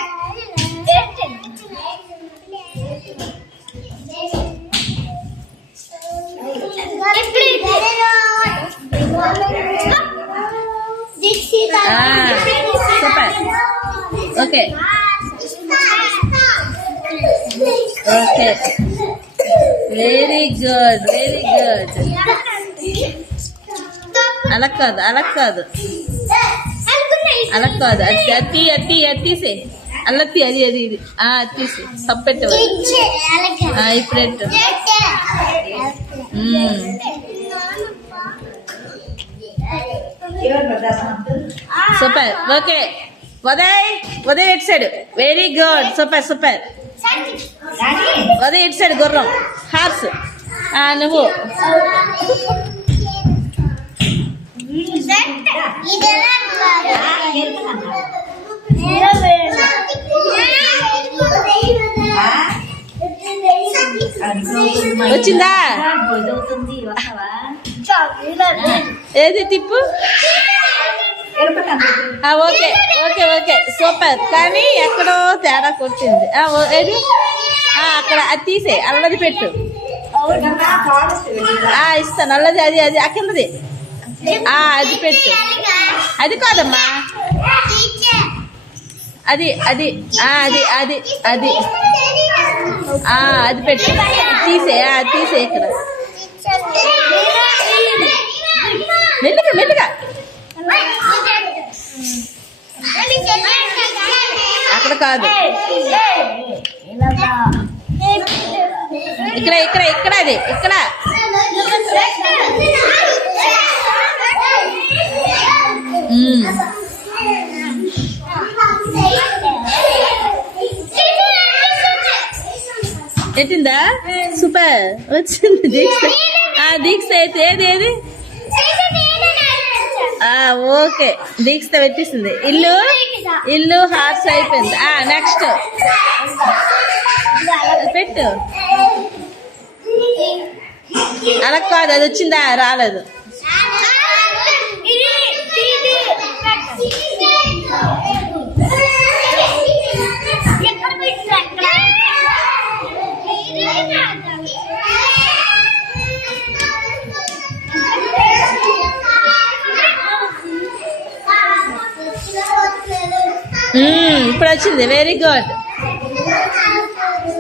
super. Okay okay very good very good. అలా కాదు అలా కాదు అలా కాదు అది అత్తి అత్తి అత్తీసే అల్లత్తి అది అది ఇది అత్తీసి తప్పెట్టు ఇప్పుడెట్టు. సూపర్. ఓకే ఉదయ్ ఉదయ్ ఇటు side very good super super. Uday ఇటు సైడ్ గుర్రం హార్స్ నువ్వు వచ్చిందా ఏది తిప్పు. Okay okay okay super. కానీ ఎక్కడో తేడా కొట్టింది. ఏది అక్కడ అది తీసే అల్లది పెట్టు. ఇస్తాను అల్లది అది అది కిందది అది పెట్టు. అది కాదమ్మా అది అది అది అది అది అది పెట్టు. తీసే అది తీసే ఇక్కడ మెల్లిగా మెల్లిగా అక్కడ కాదు ఇక్కడ ఇక్కడ ఇక్కడ అది ఇక్కడ ఎట్టిందా సూపర్ వచ్చింది. దీక్ష దీక్ష అయితే ఏది ఏది ఓకే దీక్ష పెట్టిస్తుంది. ఇల్లు ఇల్లు హార్స్ అయిపోయింది. నెక్స్ట్ పెట్టు. అలా కాదు అది వచ్చిందా రాలేదు. ఇప్పుడు వచ్చింది వెరీ గుడ్.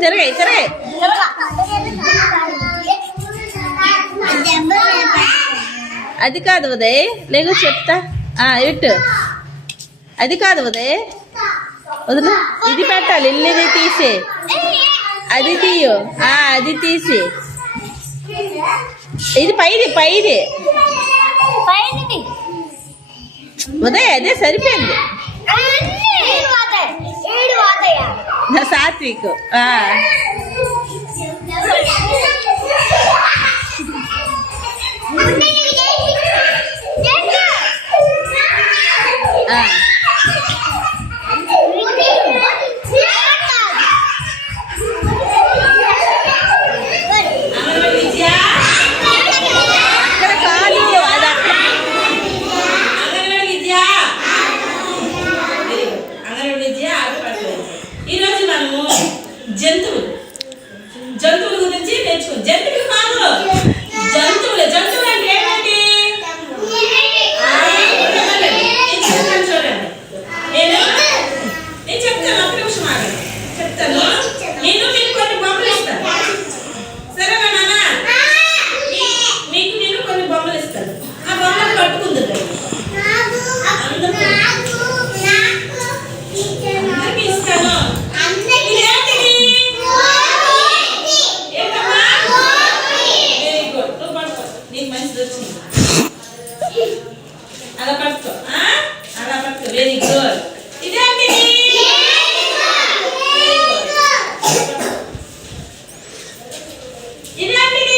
తిరగాయి తిరగాయి. అది కాదు ఉదయ్ లేకు చెప్తా ఇటు. అది కాదు ఉదయ్ వదిలే ఇది పెట్టాలి. ఇల్లుది తీసే అది తీయు అది తీసి ఇది పైది పైది ఉదయ్ అదే సరిపోయింది. సాత్విక్ జంతువుల గురించి నేర్చుకో. జంతువులు కాదు జంతువులు. జంతువులు అంటే ఏమిటి? చూడండి నేను చెప్తాను. ఒక నిమిషం ఆగండి చెప్తాను. నేను మీకు కొన్ని బొమ్మలు ఇస్తాను సరేనా నాన్న? మీకు నేను కొన్ని బొమ్మలు ఇస్తాను. ఆ బొమ్మలు పట్టుకుంది అందరికి ఇస్తాను. అలా పట్టుకో అలా పట్టుకో వెరీ గుడ్. ఇదేంటిది? ఇదేంటిది?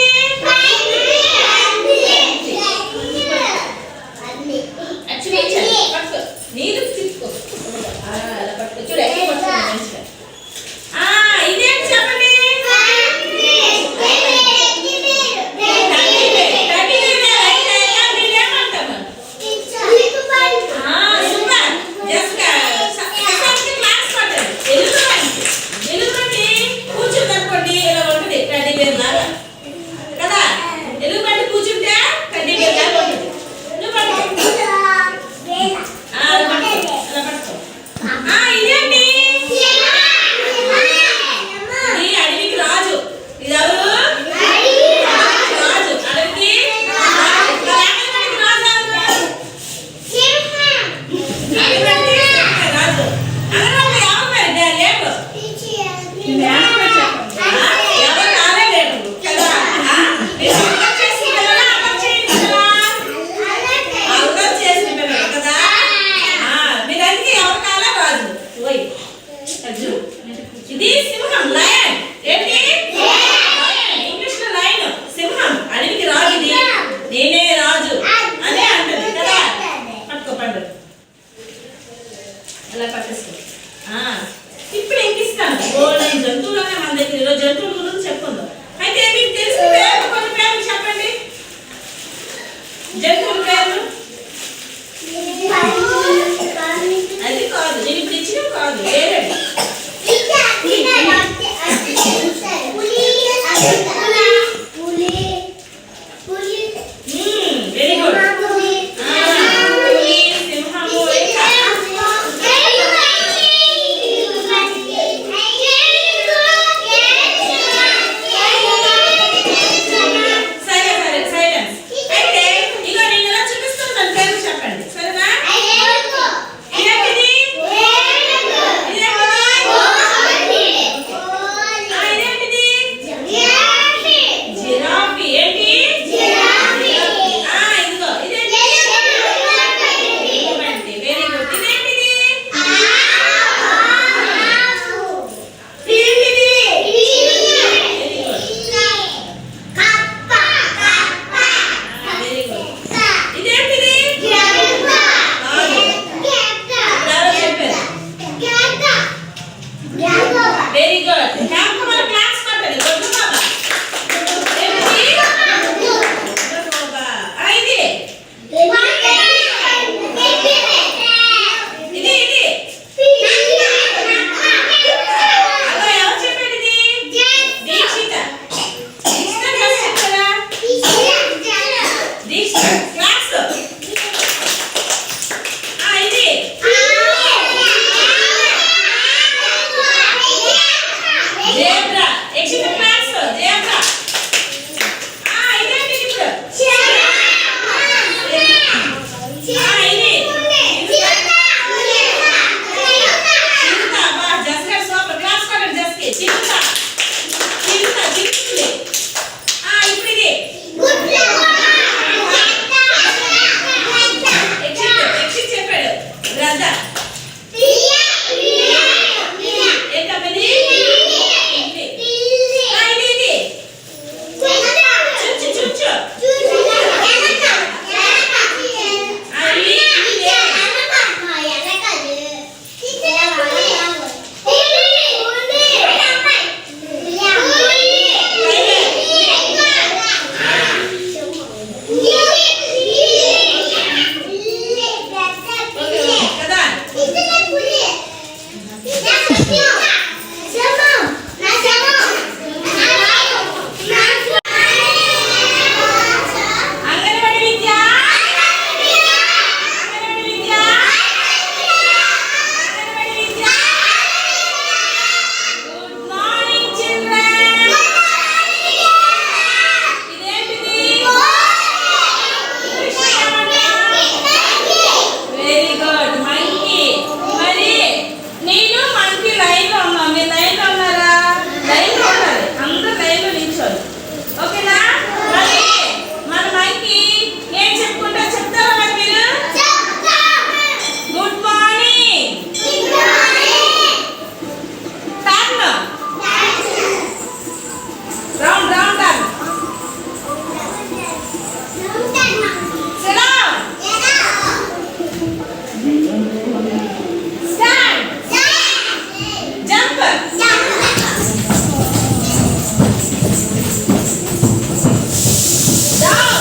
Sit down. Stand. Jump. Down.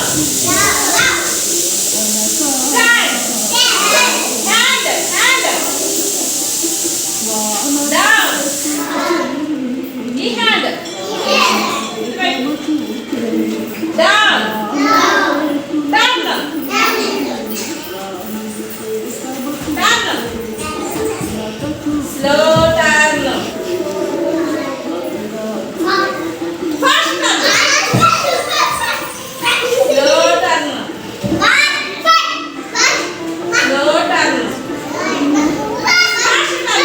Stand. Hand. Down. ఈ hand. Down. Down. Down. Slow turn. Fast turn. Slow turn. Slow turn. Fast turn.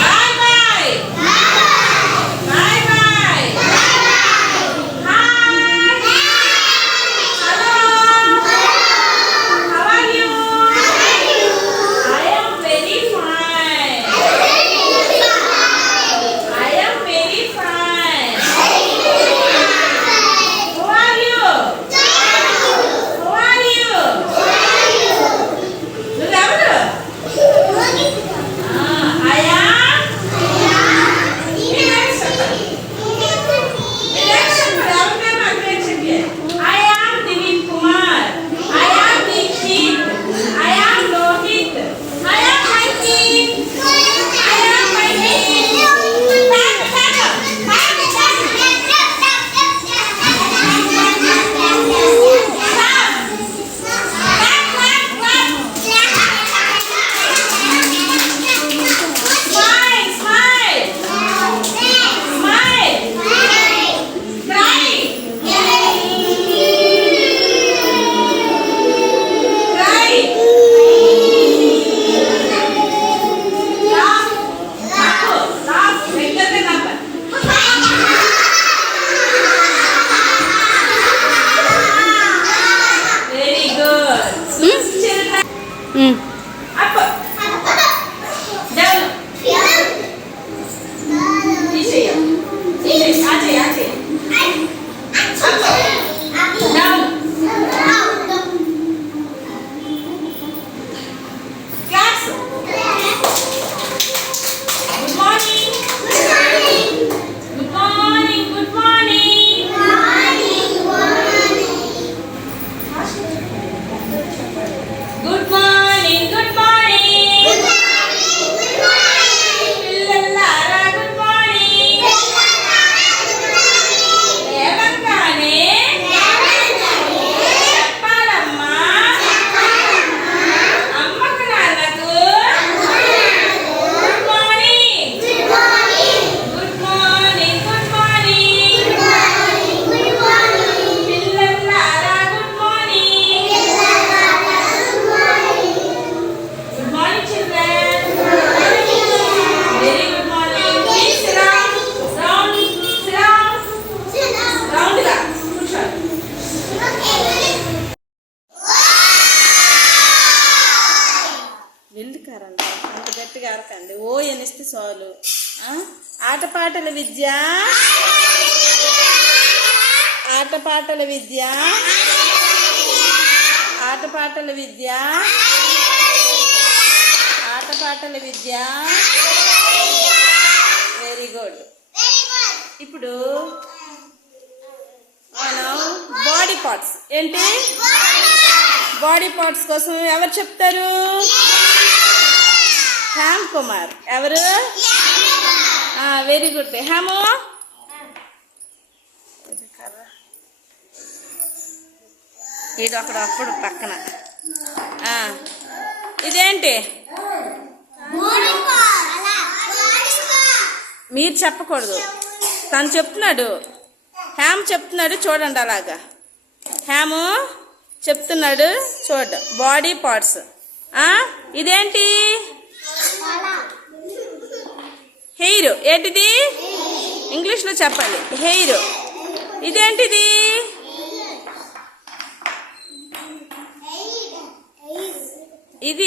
Bye bye. Bye bye. Hi. Hello. How are you? I am very fine. I am very fine. Who are you? Who are you? నువ్వెవరు? I am. Relax చెప్పండి. Relax చెప్పండి. ఎవరి పేరు నాకు relax చెప్పండి. I am Dilip Kumar. I am Dikshit. I am Rohit. I am Mankit. I am Mankit. Back. Very good. Children. Up. Down. తీసేయ. ఆచే. Up. Down. Class. Good morning. Good morning. Good morning. Good morning. Good morning. పిల్లలారా good morning. లేవగానే చెప్పాలమ్మా అమ్మకు నాన్నకు good morning. Good morning. Good morning. పిల్లలారా good morning. Good morning, children. Very good morning. Please sit down. Sit down. Round గా కూర్చోండి. ఎందుకారంట అంత గట్టిగా అరకండి. ఓ ఎనిస్తే చాలు. ఆటపాటల విద్య. ఆటపాటల విద్య. ఆటపాటల విద్య. ఆటపాటల విద్య. Very good. ఇప్పుడు మనం బాడీ పార్ట్స్ ఏంటి బాడీ పార్ట్స్ కోసం ఎవరు చెప్తారు? హ్యామ్ కుమార్. ఎవరు? Very good. హ్యాము ఇది అప్పుడు పక్కన. ఇదేంటి? మీరు చెప్పకూడదు, తను చెప్తున్నాడు. హ్యామ్ చెప్తున్నాడు, చూడండి. అలాగా హ్యాము చెప్తున్నాడు, చూడండి. Body parts. ఇదేంటి? హెయిర్. ఏంటిది? ఇంగ్లీష్లో చెప్పండి. హెయిర్. ఇదేంటిది? ఇది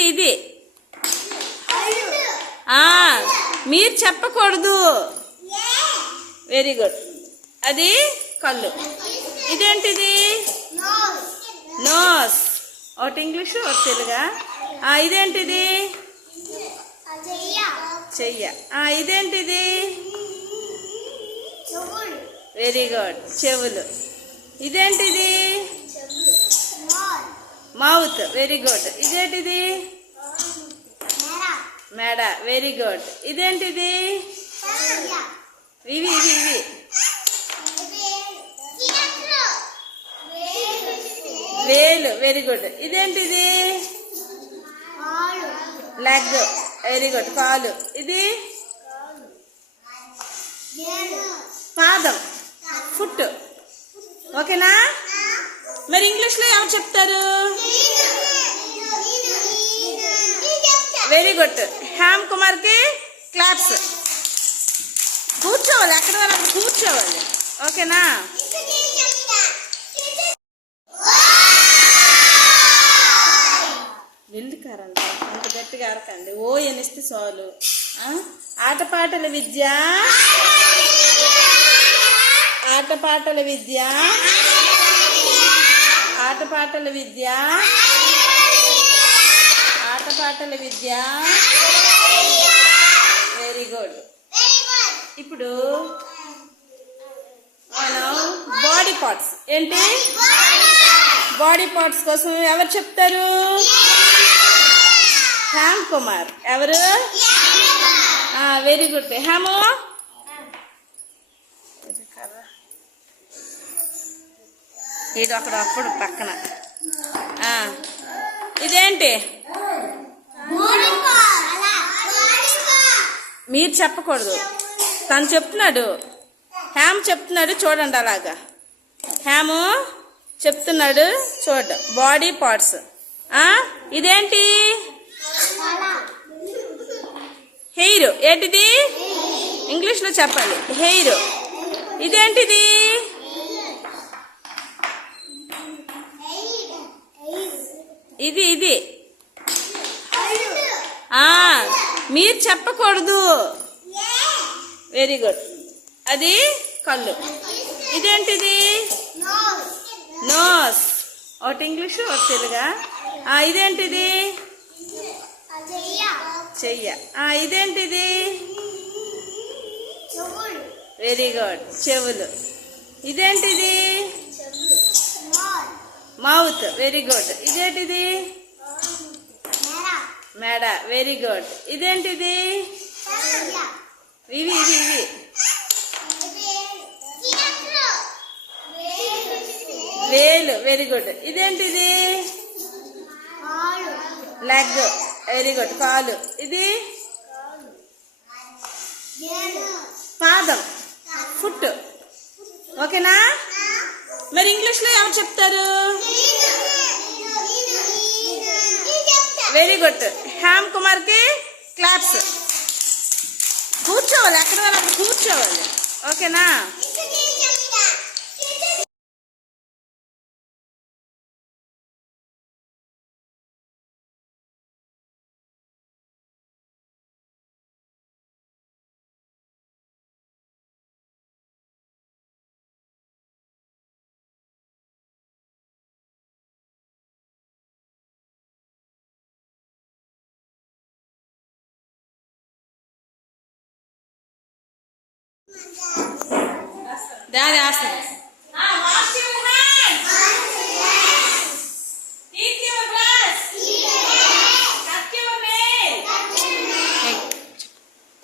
మీరు చెప్పకూడదు. Very good. అది కళ్ళు. ఇదేంటిది? నోస్. ఒకటి ఇంగ్లీషు ఒకటి తెలుగా. ఇదేంటిది? చెయ్య. ఇదేంటిది? వెరీ గుడ్, చెవులు. ఇదేంటిది? మౌత్. Very good. ఇదేంటిది? మెడ. Very good. ఇదేంటిది? ఇవి ఇవి ఇవి వేలు. Very good. ఇదేంటిది? లెగ్. వెరీ గుడ్, కాలు. ఇది పాదం, ఫుట్. ఓకేనా? మరి ఇంగ్లీష్లో ఎవరు చెప్తారు? Very good. హ్యామ్ కుమార్కి క్లాప్స్. కూర్చోవాలి, అక్కడ వరకు కూర్చోవాలి. ఓకేనా? వెళ్ళుకారంట అంత గట్టిగా అరకండి. ఓ ఎనిస్తే చాలు. ఆటపాటల విద్య, ఆటపాటల విద్య, ఆటపాటల విద్య, ఆటపాటల విద్య. Very good. ఇప్పుడు మనం బాడీ పార్ట్స్. ఏంటి? బాడీ పార్ట్స్ కోసం ఎవరు చెప్తారు? హ్యామ్ కుమార్. ఎవరు? Very good. హ్యాము ఇది అక్కడ అప్పుడు పక్కన. ఇదేంటి? మీరు చెప్పకూడదు, తను చెప్తున్నాడు. హ్యామ్ చెప్తున్నాడు, చూడండి. అలాగా హ్యాము చెప్తున్నాడు, చూడ. Body parts. ఇదేంటి? హెయిర్. ఏంటిది? ఇంగ్లీష్లో చెప్పాలి. హెయిర్. ఇదేంటిది? ఇది ఇది మీరు చెప్పకూడదు. Very good. అది కళ్ళు. ఇదేంటిది? నోస్. ఒకటి ఇంగ్లీషు ఒకటి తెలుగా. ఇదేంటిది? చెయ్య. ఇదేంటిది? వెరీ గుడ్, చెవులు. ఇదేంటిది? మౌత్. Very good. ఇదేంటిది? మెడ. Very good. ఇదేంటిది? ఇవి ఇవి ఇవి వేలు. Very good. ఇదేంటిది? లెగ్. వెరీ గుడ్, కాలు. ఇది పాదం, ఫుట్. ఓకేనా? మరి ఇంగ్లీష్లో ఎవరు చెప్తారు? Very good. హ్యామ్ కుమార్కి క్లాప్స్. కూర్చోవాలి, అక్కడ వరకు కూర్చోవాలి. ఓకేనా? Dad asked us. Wash your hands. Eat your brush. Cut your nail.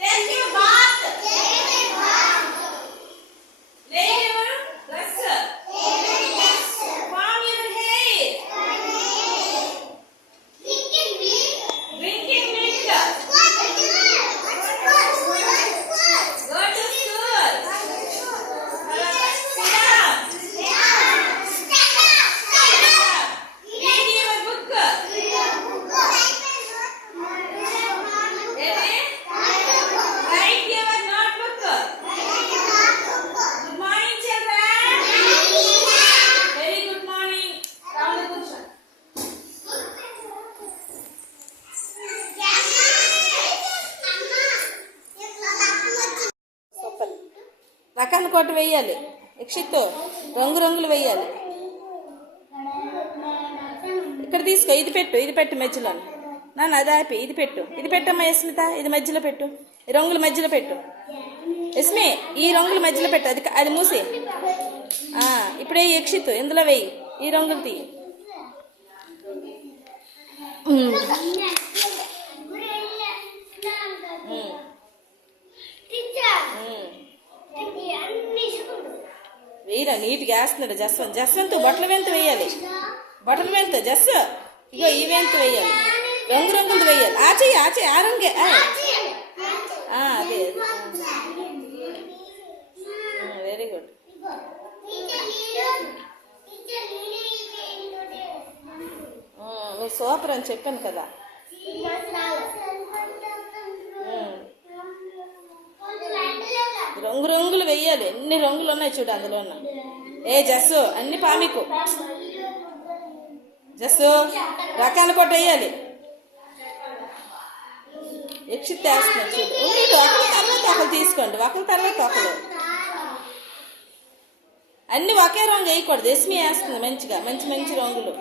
Take your bath. Lay your dress. Comb your hair. Drinking milk. Go to school. Read your book. Write your notebook. Good morning, children. Very good morning. Round the cushion. Super. రకాన్ని కొట్టి వేయాలి. యక్షిత్ రంగు రంగులు వేయాలి. ఇక్కడ తీసుకో, ఇది పెట్టు మధ్యలో. నాన్న అది ఆపి ఇది పెట్టమ్మా యస్మిత, ఇది మధ్యలో పెట్టు, ఈ రంగుల మధ్యలో పెట్టు. యస్మి ఈ రంగుల మధ్యలో పెట్టు, అది మూసి. ఇప్పుడే యక్షిత్ ఇందులో వేయి, ఈ రంగులు తీయి. వేయరా, నీట్గా వేస్తున్నాడు జస్వంత్. బట్టల వెంత వేయాలి, బట్టల వెంత జస్. ఇగో ఈ వెంత వేయాలి, రంగు రంగులు వేయాలి. ఆచెయ్యి ఆ రంగే. అదే వెరీ గుడ్. నువ్వు సూపర్ అని చెప్పాను కదా. రంగు రంగులు వేయాలి, ఎన్ని రంగులు ఉన్నాయి చూడు అందులో ఉన్న. జస్సు అన్ని పామికు జస్సు రకాల కొట్ట వేయాలి. యక్షిత్ వేస్తున్నాడు చూడు. ఒకరి తర్వాత ఒకరు తీసుకోండి, ఒకరి తర్వాత ఒకరు. అన్ని ఒకే రంగు వేయకూడదు. యస్మి వేస్తుంది మంచిగా, మంచి మంచి రంగులు.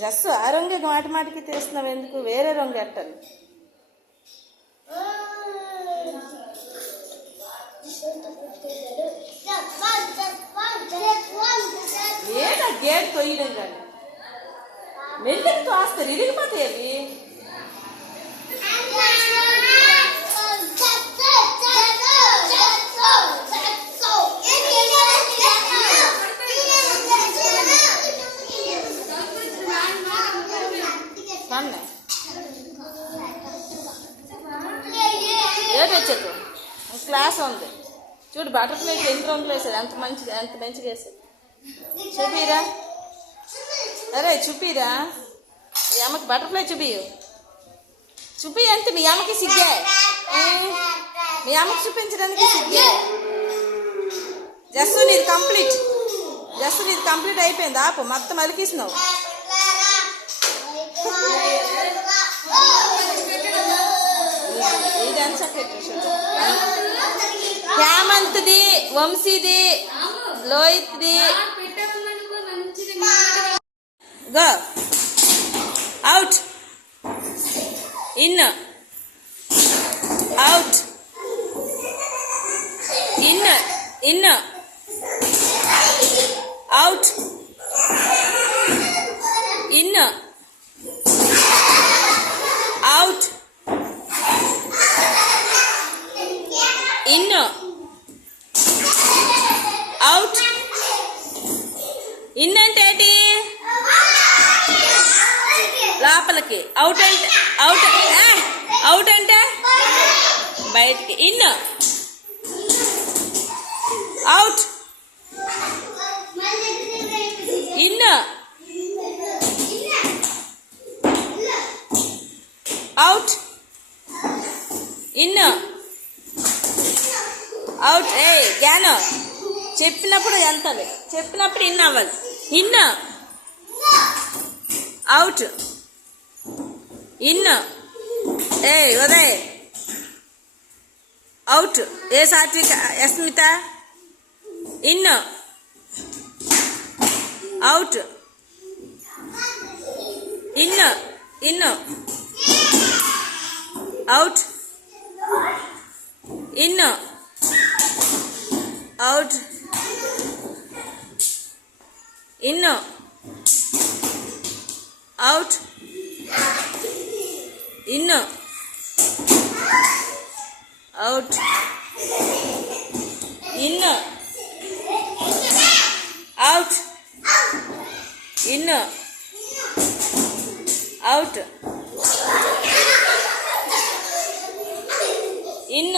జస్సు ఆ రంగే మాటికి తీస్తున్నావు ఎందుకు? వేరే రంగు ఎట్టాలి. ఏదా గేట్ తొయ్యడం కానీ మెల్లికి తోస్తారు, ఇరిగిపోతాయి అవి. ఏటొచ్చకు క్లాస్ ఉంది చూడు. బటర్ఫ్లైకి ఎన్ని రంగులు వేసాడు, ఎంత మంచిగా వేసాడు. చూపిరా, అరే చూపిరా. మీ అమ్మకి బటర్ఫ్లై చూపి అంటే మీ అమ్మకి సిగ్గే. మీ అమ్మకి చూపించడానికి సిగ్గే. జస్సు నీది కంప్లీట్ అయిపోయింది. ఆపు, మొత్తం అలికిస్తున్నావు. హేమంత్ది, వంశీది, లోహిత్ది. Go out, in out, in out, in out, in out. In అంటే ఏంటి? లోపలికి. అవుట్ అంటే బయటికి. In out, in out, in out. జ్ఞానం చెప్పినప్పుడు ఎంతది, చెప్పినప్పుడు ఇన్ అవ్వాలి. In out, in. Uday out. Satvika, Yasmitha in out, in out, in out, in out, in out, in out, in out, in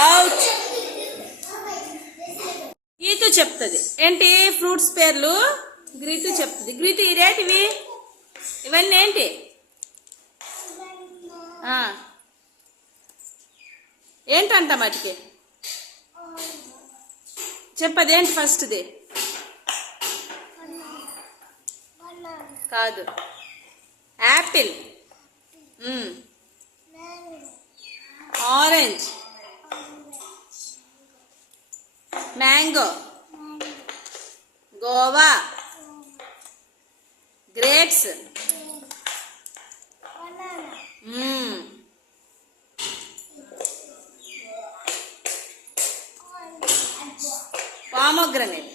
out. చెప్తుంది. ఏంటి ఫ్రూట్స్ పేర్లు గ్రీతు చెప్తుంది. గ్రీతు ఇదేంటివి? ఇవన్నీ ఏంటి? ఏంటంట మటుకి చెప్పదేంటి? ఫస్ట్ది కాదు, apple, orange, mango, guava, grapes, pomegranate.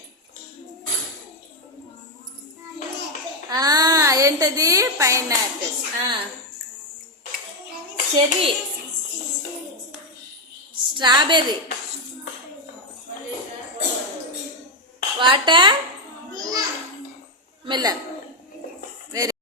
ఏంటది? Pineapple, cherry, strawberry, water melon.